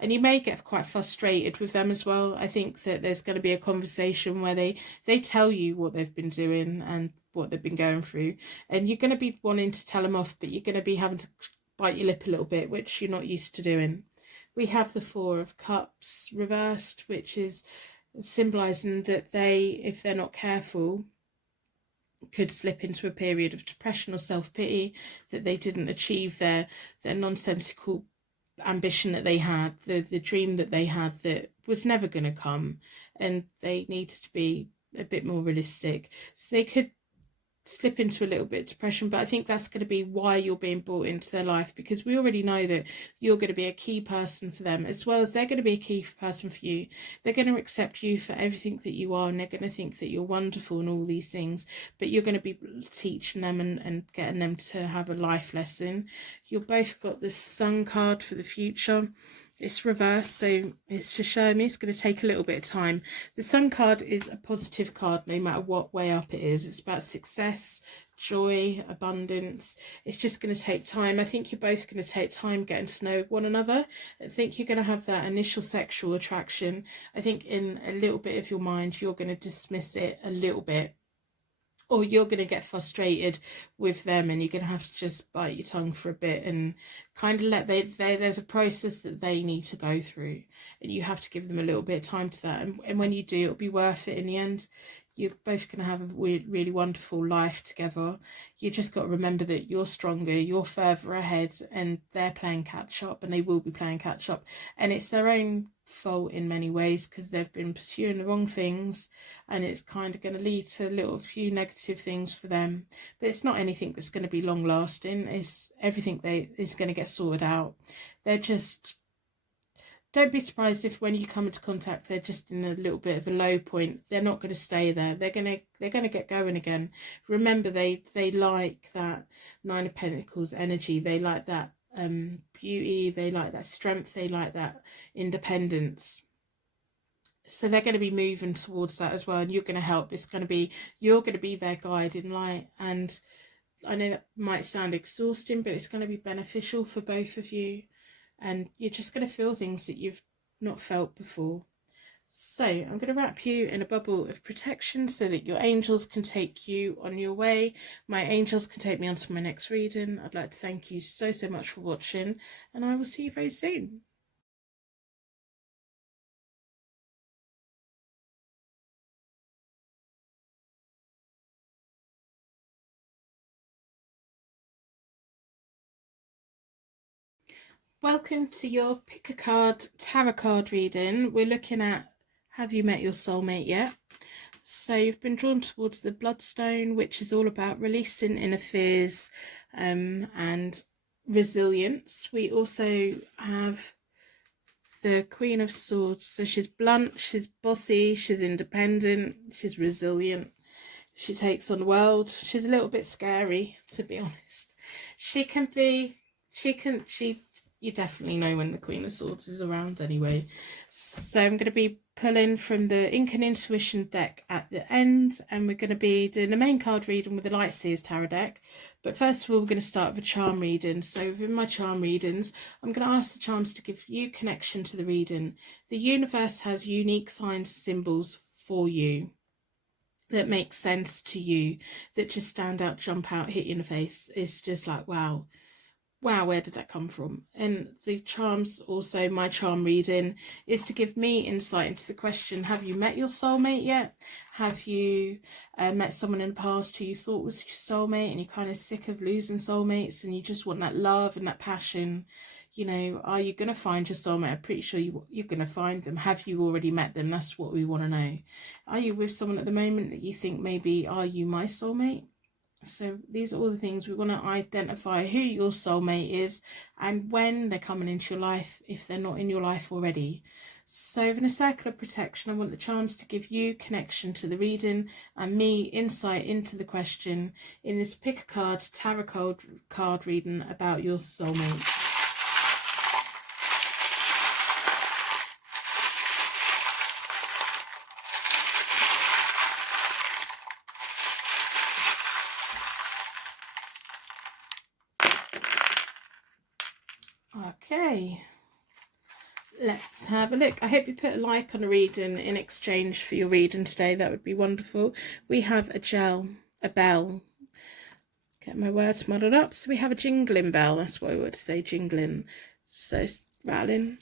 And you may get quite frustrated with them as well. I think that there's going to be a conversation where they tell you what they've been doing and what they've been going through. And you're going to be wanting to tell them off, but you're going to be having to bite your lip a little bit, which you're not used to doing. We have the Four of Cups reversed, which is symbolizing that they, if they're not careful, could slip into a period of depression or self-pity, that they didn't achieve their nonsensical ambition that they had, the dream that they had that was never going to come, and they needed to be a bit more realistic. So they could slip into a little bit of depression, but I think that's going to be why you're being brought into their life, because we already know that you're going to be a key person for them, as well as they're going to be a key person for you. They're going to accept you for everything that you are, and they're going to think that you're wonderful and all these things, but you're going to be teaching them and getting them to have a life lesson. You've both got the Sun card for the future. It's reversed, so it's just showing me it's going to take a little bit of time. The Sun card is a positive card no matter what way up it is. It's about success, joy, abundance. It's just going to take time. I think you're both going to take time getting to know one another. I think you're going to have that initial sexual attraction. I think in a little bit of your mind you're going to dismiss it a little bit, or you're going to get frustrated with them and you're going to have to just bite your tongue for a bit and kind of let there's a process that they need to go through, and you have to give them a little bit of time to that, and when you do, it'll be worth it in the end. You're both going to have a really wonderful life together. You just got to remember that you're stronger, you're further ahead, and they're playing catch up, and they will be playing catch up, and it's their own fault in many ways because they've been pursuing the wrong things, and it's kind of going to lead to a few negative things for them, but it's not anything that's going to be long lasting. It's everything is going to get sorted out. They're just, don't be surprised if when you come into contact they're just in a little bit of a low point. They're not going to stay there. They're going to get going again. Remember, they like that Nine of Pentacles energy. They like that beauty, they like that strength, they like that independence. So they're going to be moving towards that as well, and you're going to help. You're going to be their guiding light, and I know that might sound exhausting, but it's going to be beneficial for both of you, and you're just going to feel things that you've not felt before. So I'm going to wrap you in a bubble of protection so that your angels can take you on your way. My angels can take me on to my next reading. I'd like to thank you so much for watching, and I will see you very soon. Welcome to your pick a card tarot card reading. We're looking at, have you met your soulmate yet? So you've been drawn towards the Bloodstone, which is all about releasing inner fears and resilience. We also have the Queen of Swords. So she's blunt, she's bossy, she's independent, she's resilient. She takes on the world. She's a little bit scary, to be honest. You definitely know when the Queen of Swords is around anyway. So I'm going to be pulling from the Ink and Intuition deck at the end, and we're going to be doing the main card reading with the Light Seers Tarot deck. But first of all, we're going to start with a charm reading. So within my charm readings, I'm going to ask the charms to give you connection to the reading. The universe has unique signs and symbols for you that make sense to you, that just stand out, jump out, hit you in the face. It's just like, wow, wow, where did that come from? And the charms, also my charm reading is to give me insight into the question, have you met your soulmate yet? Have you met someone in the past who you thought was your soulmate and you're kind of sick of losing soulmates and you just want that love and that passion? You know, are you going to find your soulmate? I'm pretty sure you're going to find them. Have you already met them? That's what we want to know. Are you with someone at the moment that you think maybe, are you my soulmate? So these are all the things we want to identify who your soulmate is and when they're coming into your life, if they're not in your life already. So in a circle of protection, I want the charms to give you connection to the reading and me insight into the question in this pick a card tarot card reading about your soulmate. Okay, let's have a look. I hope you put a like on the reading in exchange for your reading today. That would be wonderful. We have a bell. Get my words muddled up. So we have a jingling bell. That's what I would say, jingling. So rattling.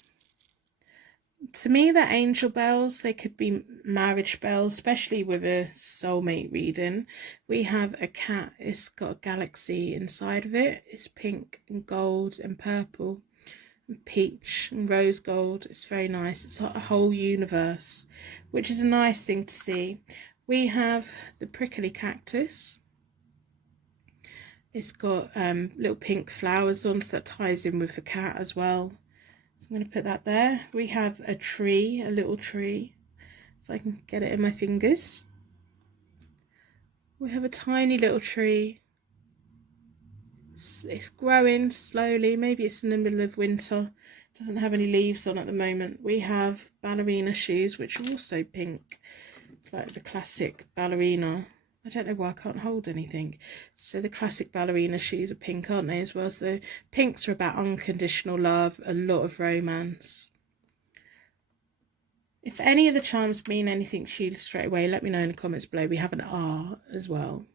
To me, they're angel bells. They could be marriage bells, especially with a soulmate reading. We have a cat. It's got a galaxy inside of it. It's pink and gold and purple and peach and rose gold. It's very nice. It's like a whole universe, which is a nice thing to see. We have the prickly cactus. It's got little pink flowers on, so that ties in with the cat as well. So I'm going to put that there. We have a tree, a little tree, if I can get it in my fingers. We have a tiny little tree. It's growing slowly. Maybe it's in the middle of winter. It doesn't have any leaves on at the moment. We have ballerina shoes, which are also pink, like the classic ballerina. I don't know why I can't hold anything. So the classic ballerina shoes are pink, aren't they, as well? So the pinks are about unconditional love, a lot of romance. If any of the charms mean anything to you straight away, let me know in the comments below. We have an R as well.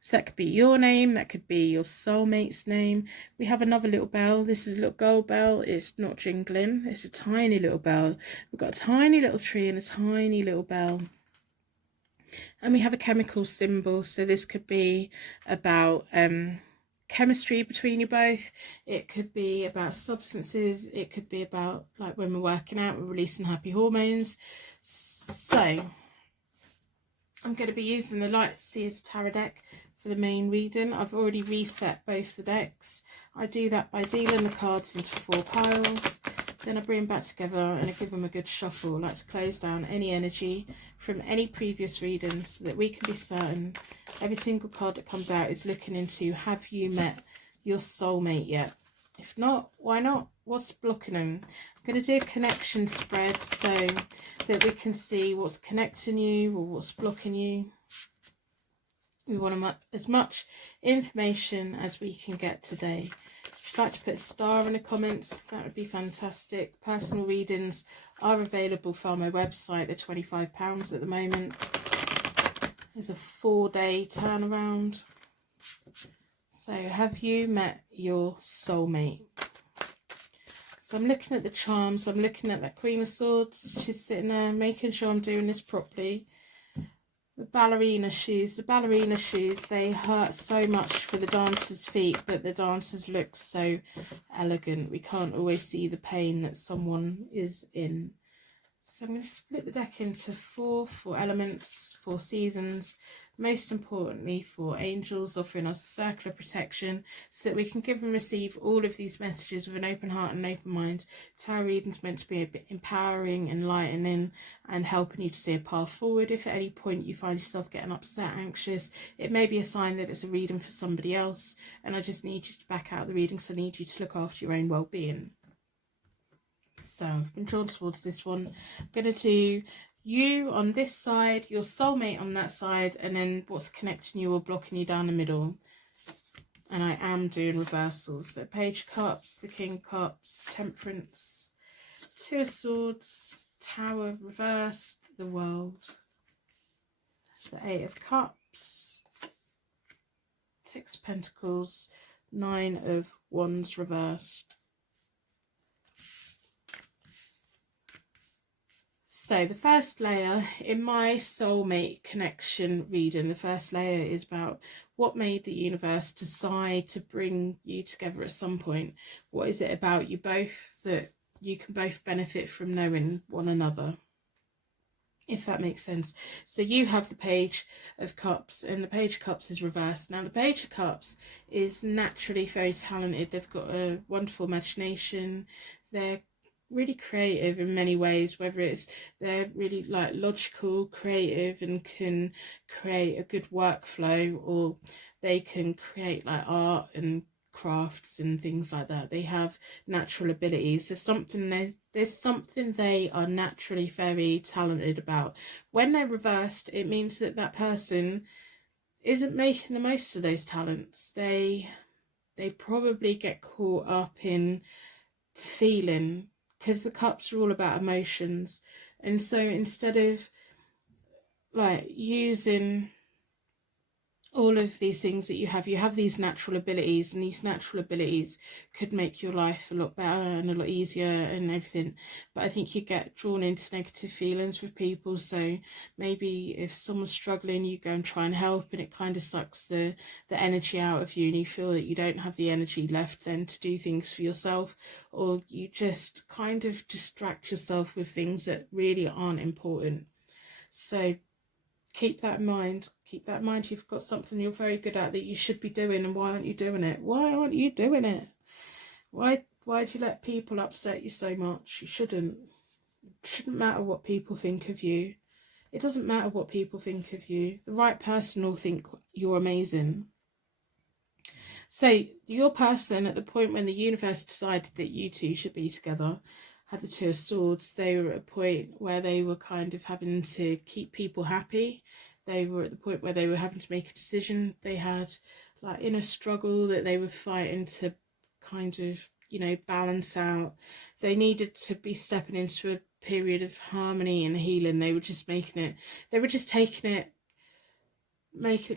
So that could be your name, that could be your soulmate's name. We have another little bell. This is a little gold bell. It's not jingling. It's a tiny little bell. We've got a tiny little tree and a tiny little bell. And we have a chemical symbol, so this could be about chemistry between you both. It could be about substances. It could be about, like, when we're working out, we're releasing happy hormones. So I'm going to be using the Light Seers Tarot deck for the main reading. I've already reset both the decks. I do that by dealing the cards into 4 piles. Then I bring them back together and I give them a good shuffle. I like to close down any energy from any previous readings so that we can be certain every single card that comes out is looking into, have you met your soulmate yet? If not, why not? What's blocking them? I'm going to do a connection spread so that we can see what's connecting you or what's blocking you. We want as much information as we can get today. If you'd like to put a star in the comments, that would be fantastic. Personal readings are available from my website. They're £25 at the moment. There's a 4-day turnaround. So have you met your soulmate? So I'm looking at the charms. I'm looking at that Queen of Swords. She's sitting there making sure I'm doing this properly. The ballerina shoes. The ballerina shoes, they hurt so much for the dancers' feet, but the dancers look so elegant. We can't always see the pain that someone is in. So I'm going to split the deck into 4 elements, 4 seasons, most importantly 4 angels offering us a circle of protection so that we can give and receive all of these messages with an open heart and an open mind. Tarot reading's meant to be a bit empowering, enlightening and helping you to see a path forward. If at any point you find yourself getting upset, anxious, it may be a sign that it's a reading for somebody else, and I just need you to back out the reading, so I need you to look after your own well-being. So I've been drawn towards this one. I'm going to do you on this side, your soulmate on that side, and then what's connecting you or blocking you down the middle. And I am doing reversals. So Page of Cups, the King of Cups, Temperance, 2 of Swords, Tower reversed, the World, the 8 of Cups, 6 of Pentacles, Nine of Wands reversed. So the first layer in my soulmate connection reading, the first layer is about what made the universe decide to bring you together at some point. What is it about you both that you can both benefit from knowing one another, if that makes sense. So you have the Page of Cups, and the Page of Cups is reversed. Now the Page of Cups is naturally very talented. They've got a wonderful imagination. They're really creative in many ways, whether it's they're really like logical, creative, and can create a good workflow, or they can create like art and crafts and things like that. They have natural abilities. There's something they are naturally very talented about. When they're reversed, it means that that person isn't making the most of those talents. They probably get caught up in feeling, because the cups are all about emotions, and so instead of like using all of these things that you have these natural abilities, and these natural abilities could make your life a lot better and a lot easier and everything. But I think you get drawn into negative feelings with people. So maybe if someone's struggling, you go and try and help, and it kind of sucks the energy out of you, and you feel that you don't have the energy left then to do things for yourself, or you just kind of distract yourself with things that really aren't important. So keep that in mind. Keep that in mind. You've got something you're very good at that you should be doing, and why aren't you doing it? Why aren't you doing it? Why do you let people upset you so much? You shouldn't. It shouldn't matter what people think of you. It doesn't matter what people think of you. The right person will think you're amazing. So your person, at the point when the universe decided that you two should be together, had the Two of Swords. They were at a point where they were kind of having to keep people happy. They were at the point where they were having to make a decision. They had like inner struggle that they were fighting to kind of, you know, balance out. They needed to be stepping into a period of harmony and healing. They were just making it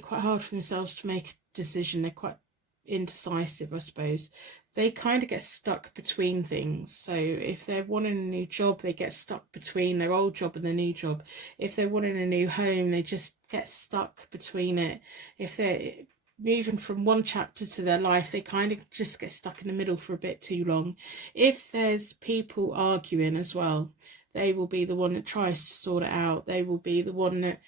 quite hard for themselves to make a decision. They're quite indecisive, I suppose. They kind of get stuck between things. So if they're wanting a new job, they get stuck between their old job and their new job. If they're wanting a new home, they just get stuck between it. If they're moving from one chapter to their life, they kind of just get stuck in the middle for a bit too long. If there's people arguing as well, they will be the one that tries to sort it out. They will be the one that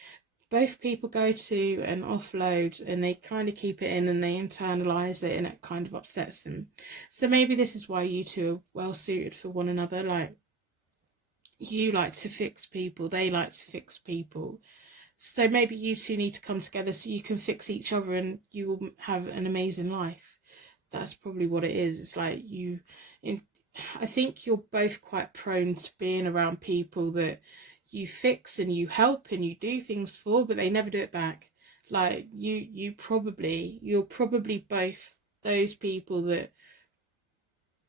both people go to and offload, and they kind of keep it in and they internalize it, and it kind of upsets them. So maybe this is why you two are well suited for one another. Like, you like to fix people, they like to fix people. So maybe you two need to come together so you can fix each other and you will have an amazing life. That's probably what it is. It's like I think you're both quite prone to being around people that you fix and you help and you do things for, but they never do it back. Like you're probably both those people that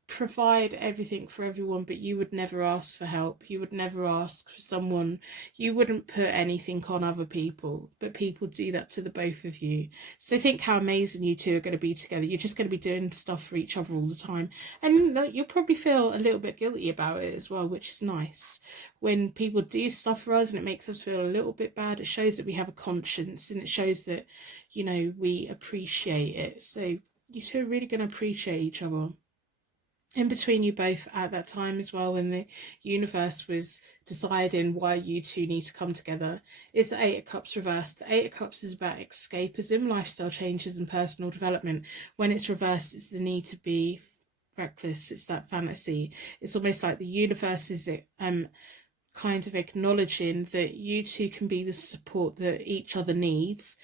provide everything for everyone, but you would never ask for help. You would never ask for someone. You wouldn't put anything on other people, but people do that to the both of you. So think how amazing you two are going to be together. You're just going to be doing stuff for each other all the time, and you'll probably feel a little bit guilty about it as well, which is nice. When people do stuff for us and it makes us feel a little bit bad, it shows that we have a conscience, and it shows that, you know, we appreciate it. So you two are really going to appreciate each other. In between you both at that time as well, when the universe was deciding why you two need to come together, is the Eight of Cups reversed. The Eight of Cups is about escapism, lifestyle changes and personal development. When it's reversed, it's the need to be reckless. It's that fantasy. It's almost like the universe is kind of acknowledging that you two can be the support that each other needs,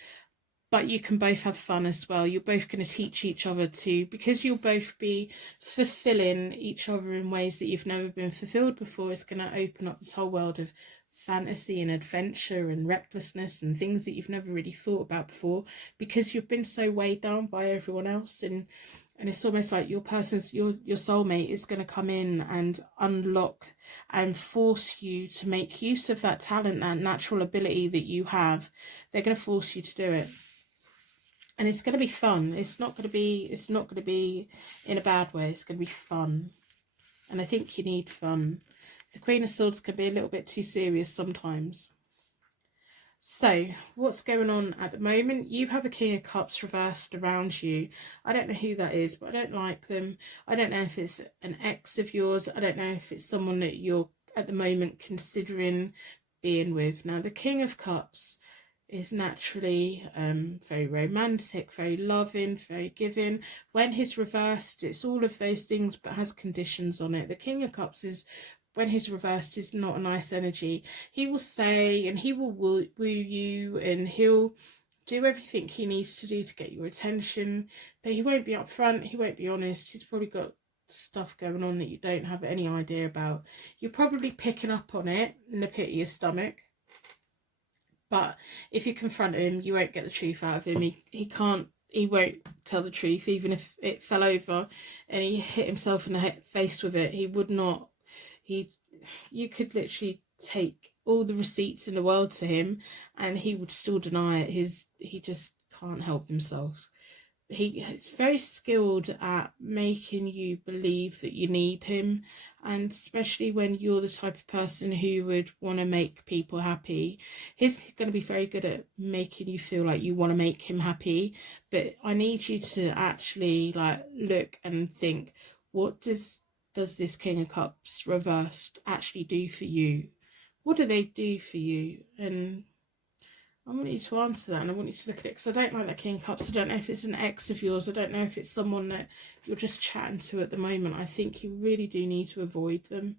but you can both have fun as well. You're both going to teach each other to, because you'll both be fulfilling each other in ways that you've never been fulfilled before. It's going to open up this whole world of fantasy and adventure and recklessness and things that you've never really thought about before, because you've been so weighed down by everyone else. And it's almost like your soulmate is going to come in and unlock and force you to make use of that talent, that natural ability that you have. They're going to force you to do it. And it's going to be fun. It's not going to be in a bad way. It's going to be fun. And I think you need fun. The Queen of Swords can be a little bit too serious sometimes. So, what's going on at the moment? You have a King of Cups reversed around you. I don't know who that is, but I don't like them. I don't know if it's an ex of yours. I don't know if it's someone that you're at the moment considering being with. Now, the King of Cups is naturally very romantic, very loving, very giving. When he's reversed, it's all of those things but has conditions on it. The King of Cups is, when he's reversed, is not a nice energy. He will say and he will woo you, and he'll do everything he needs to do to get your attention, but he won't be upfront, he won't be honest. He's probably got stuff going on that you don't have any idea about. You're probably picking up on it in the pit of your stomach, but if you confront him, you won't get the truth out of him. He won't tell the truth. Even if it fell over and he hit himself in the face with it, he would not. You could literally take all the receipts in the world to him and he would still deny it. He just can't help himself. He is very skilled at making you believe that you need him, and especially when you're the type of person who would want to make people happy, he's going to be very good at making you feel like you want to make him happy. But I need you to actually like look and think, what does this King of Cups reversed actually do for you? What do they do for you? And I want you to answer that, and I want you to look at it, because I don't like that King of Cups. I don't know if it's an ex of yours. I don't know if it's someone that you're just chatting to at the moment. I think you really do need to avoid them,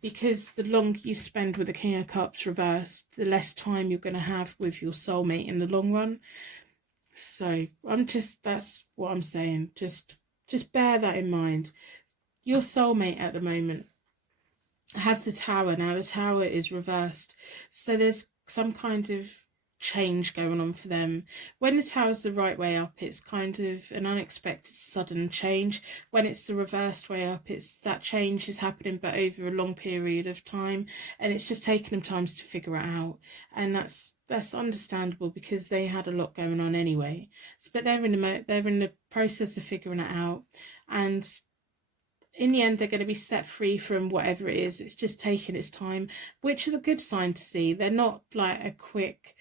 because the longer you spend with the King of Cups reversed, the less time you're going to have with your soulmate in the long run. So that's what I'm saying. Just bear that in mind. Your soulmate at the moment has the Tower. Now the Tower is reversed, so there's some kind of change going on for them. When the Tower's the right way up, it's kind of an unexpected sudden change. When it's the reversed way up, it's that change is happening but over a long period of time, and it's just taking them time to figure it out. And that's understandable, because they had a lot going on anyway. But they're in the process of figuring it out, and in the end they're going to be set free from whatever it is. It's just taking its time, which is a good sign to see. They're not like a quick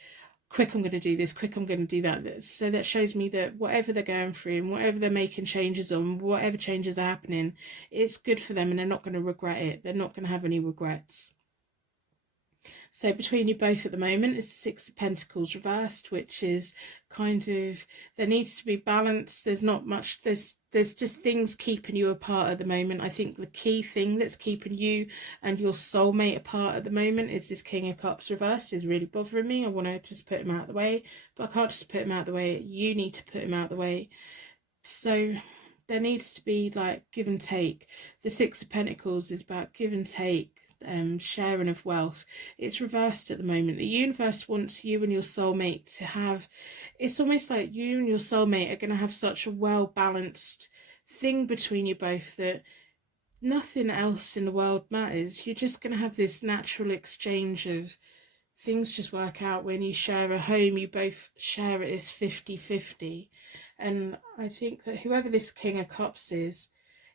I'm going to do this, quick I'm going to do that. So that shows me that whatever they're going through and whatever they're making changes on, whatever changes are happening, it's good for them, and they're not going to regret it. They're not going to have any regrets. So between you both at the moment is the Six of Pentacles reversed, which is kind of, there needs to be balance. There's not much, there's just things keeping you apart at the moment. I think the key thing that's keeping you and your soulmate apart at the moment is this King of Cups reversed. Is really bothering me. I want to just put him out of the way, but I can't just put him out of the way. You need to put him out of the way. So there needs to be like give and take. The Six of Pentacles is about give and take, sharing of wealth. It's reversed at the moment. The universe wants you and your soulmate to have, it's almost like you and your soulmate are going to have such a well balanced thing between you both that nothing else in the world matters. You're just going to have this natural exchange of things. Just work out. When you share a home, you both share it as 50-50. And I think that whoever this King of Cups is,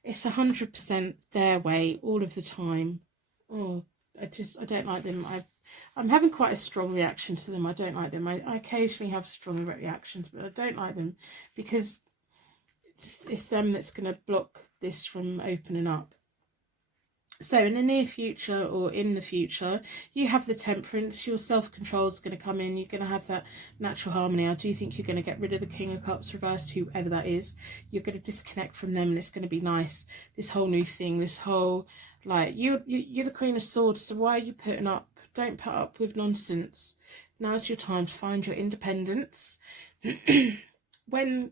it's 100% their way all of the time. Oh, I don't like them. I'm having quite a strong reaction to them. I don't like them. I occasionally have strong reactions, but I don't like them, because it's them that's going to block this from opening up. So in the near future, or in the future, you have the Temperance. Your self-control is going to come in. You're going to have that natural harmony. I do think you're going to get rid of the King of Cups reversed, whoever that is. You're going to disconnect from them, and it's going to be nice. This whole new thing, this whole, like, you're the Queen of Swords, so why are you putting up? Don't put up with nonsense. Now's your time to find your independence. When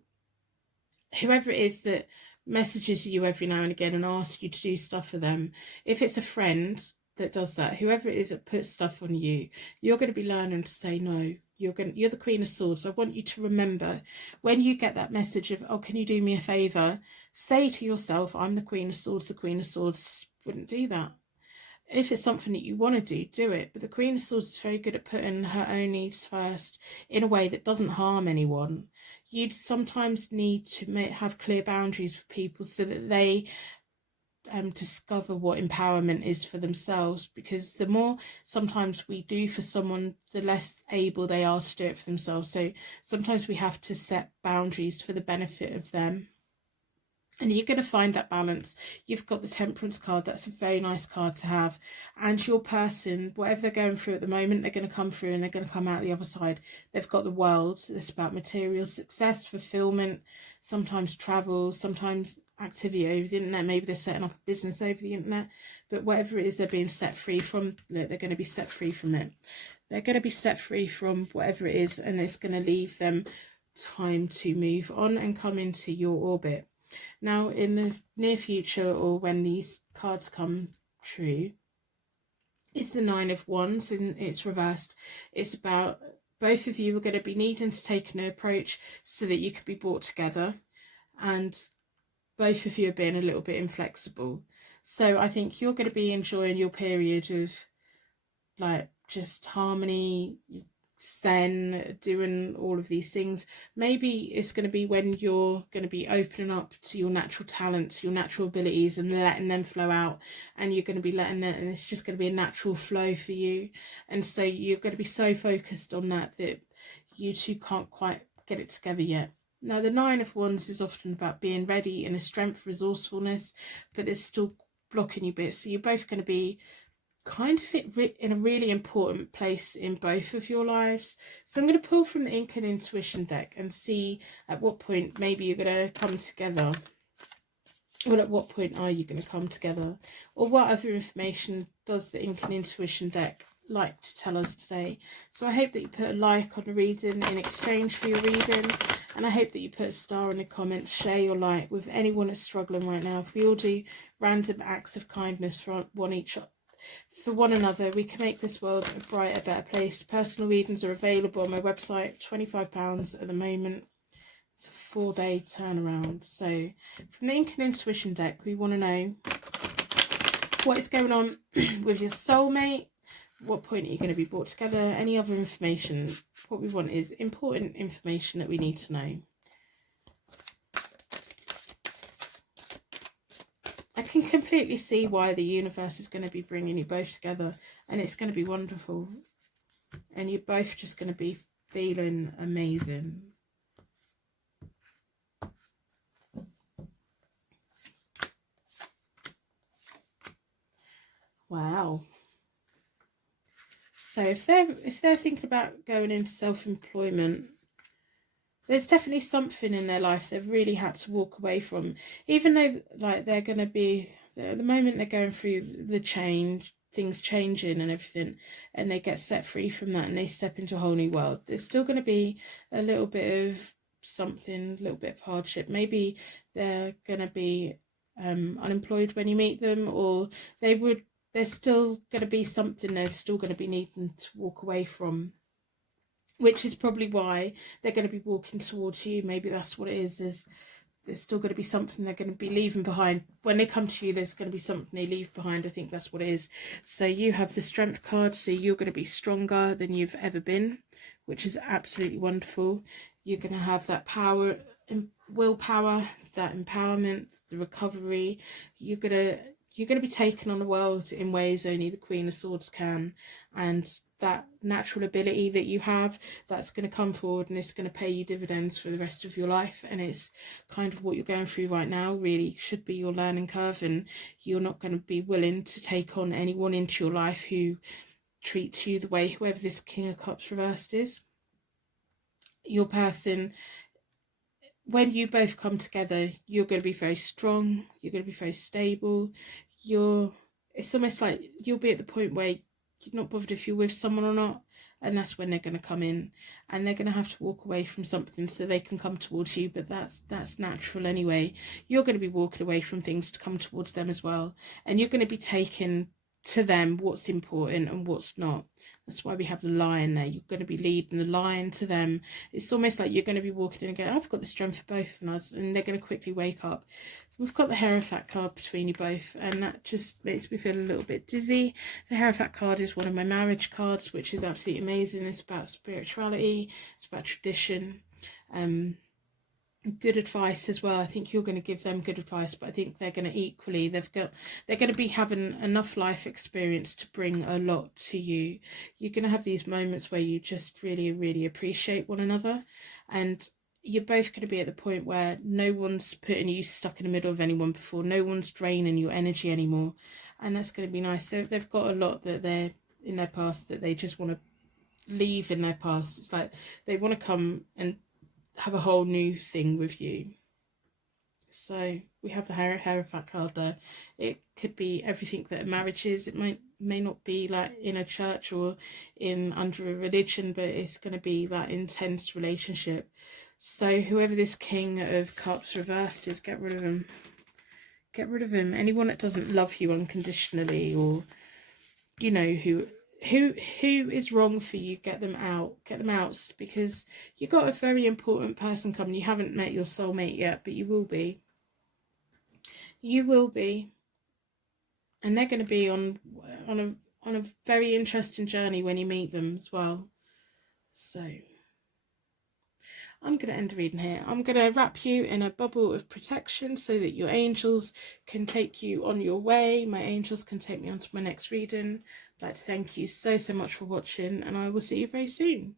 whoever it is that messages you every now and again and asks you to do stuff for them, if it's a friend that does that, whoever it is that puts stuff on you, you're going to be learning to say no. You're the Queen of Swords. I want you to remember, when you get that message of, oh, can you do me a favour, say to yourself, I'm the Queen of Swords. The Queen of Swords wouldn't do that. If it's something that you want to do it. But the Queen of Swords is very good at putting her own needs first in a way that doesn't harm anyone. You sometimes need to have clear boundaries for people so that they discover what empowerment is for themselves, because the more sometimes we do for someone, the less able they are to do it for themselves. So sometimes we have to set boundaries for the benefit of them. And you're going to find that balance. You've got the Temperance card. That's a very nice card to have. And your person, whatever they're going through at the moment, they're going to come through and they're going to come out the other side. They've got the World. It's about material success, fulfillment, sometimes travel, sometimes activity over the internet. Maybe they're setting up a business over the internet. But whatever it is, they're being set free from. They're going to be set free from it. They're going to be set free from whatever it is, and it's going to leave them time to move on and come into your orbit. Now, in the near future, or when these cards come true, it's the Nine of Wands and it's reversed. It's about both of you are going to be needing to take an approach so that you can be brought together, and both of you are being a little bit inflexible. So I think you're going to be enjoying your period of like just harmony, Zen, doing all of these things. Maybe it's going to be when you're going to be opening up to your natural talents, your natural abilities, and letting them flow out, and you're going to be letting it, and it's just going to be a natural flow for you. And so you're going to be so focused on that you two can't quite get it together yet. Now, the Nine of Wands is often about being ready and a strength, resourcefulness, but there's still blocking you bits. So you're both going to be kind of in a really important place in both of your lives. So I'm going to pull from the Ink and Intuition deck and see at what point maybe you're going to come together. Well, at what point are you going to come together? Or what other information does the Ink and Intuition deck like to tell us today? So I hope that you put a like on the reading in exchange for your reading. And I hope that you put a star in the comments, share your light with anyone that's struggling right now. If we all do random acts of kindness for one another, we can make this world a brighter, better place. Personal readings are available on my website, £25 at the moment. It's a 4-day turnaround. So from the Ink and Intuition deck, we want to know what is going on with your soulmate. What point are you going to be brought together? Any other information? What we want is important information that we need to know. I can completely see why the universe is going to be bringing you both together, and it's going to be wonderful, and you're both just going to be feeling amazing. Wow. So if they're thinking about going into self-employment, there's definitely something in their life they've really had to walk away from, even though like they're going to be, at the moment they're going through the change, things changing and everything, and they get set free from that and they step into a whole new world. There's still going to be a little bit of something, a little bit of hardship. Maybe they're going to be unemployed when you meet them, or there's still going to be something they're still going to be needing to walk away from, which is probably why they're going to be walking towards you. Maybe that's what it is. There's still going to be something they're going to be leaving behind. When they come to you, there's going to be something they leave behind. I think that's what it is. So you have the Strength card, so you're going to be stronger than you've ever been, which is absolutely wonderful. You're going to have that power and willpower, that empowerment, the recovery. You're going to be taking on the world in ways only the Queen of Swords can, and that natural ability that you have, that's going to come forward and it's going to pay you dividends for the rest of your life. And it's kind of what you're going through right now really should be your learning curve, and you're not going to be willing to take on anyone into your life who treats you the way whoever this King of Cups reversed is. Your person, when you both come together, you're going to be very strong, you're going to be very stable. It's almost like you'll be at the point where you're not bothered if you're with someone or not, and that's when they're going to come in, and they're going to have to walk away from something so they can come towards you. But that's natural anyway. You're going to be walking away from things to come towards them as well, and you're going to be taking to them what's important and what's not. That's why we have the lion there. You're going to be leading the lion to them. It's almost like you're going to be walking in and going, I've got the strength for both of us, and they're going to quickly wake up. We've got the Hierophant card between you both, and that just makes me feel a little bit dizzy. The Hierophant card is one of my marriage cards, which is absolutely amazing. It's about spirituality, it's about tradition, good advice as well. I think you're going to give them good advice, but I think they're going to equally, they're going to be having enough life experience to bring a lot to you. You're going to have these moments where you just really appreciate one another, and you're both going to be at the point where no one's putting you stuck in the middle of anyone before, no one's draining your energy anymore, and that's going to be nice. They've got a lot that they're in their past that they just want to leave in their past. It's like they want to come and have a whole new thing with you. So we have the Hierophant card there. It could be everything that a marriage is. It may not be like in a church or in under a religion, but it's going to be that intense relationship. So whoever this King of Cups reversed is, get rid of him. Get rid of him. Anyone that doesn't love you unconditionally, or you know, who is wrong for you, get them out, because you got a very important person coming. You haven't met your soulmate yet, but you will be, and they're going to be on a very interesting journey when you meet them as well. So I'm going to end the reading here. I'm going to wrap you in a bubble of protection so that your angels can take you on your way. My angels can take me on to my next reading. I'd like to thank you so much for watching, and I will see you very soon.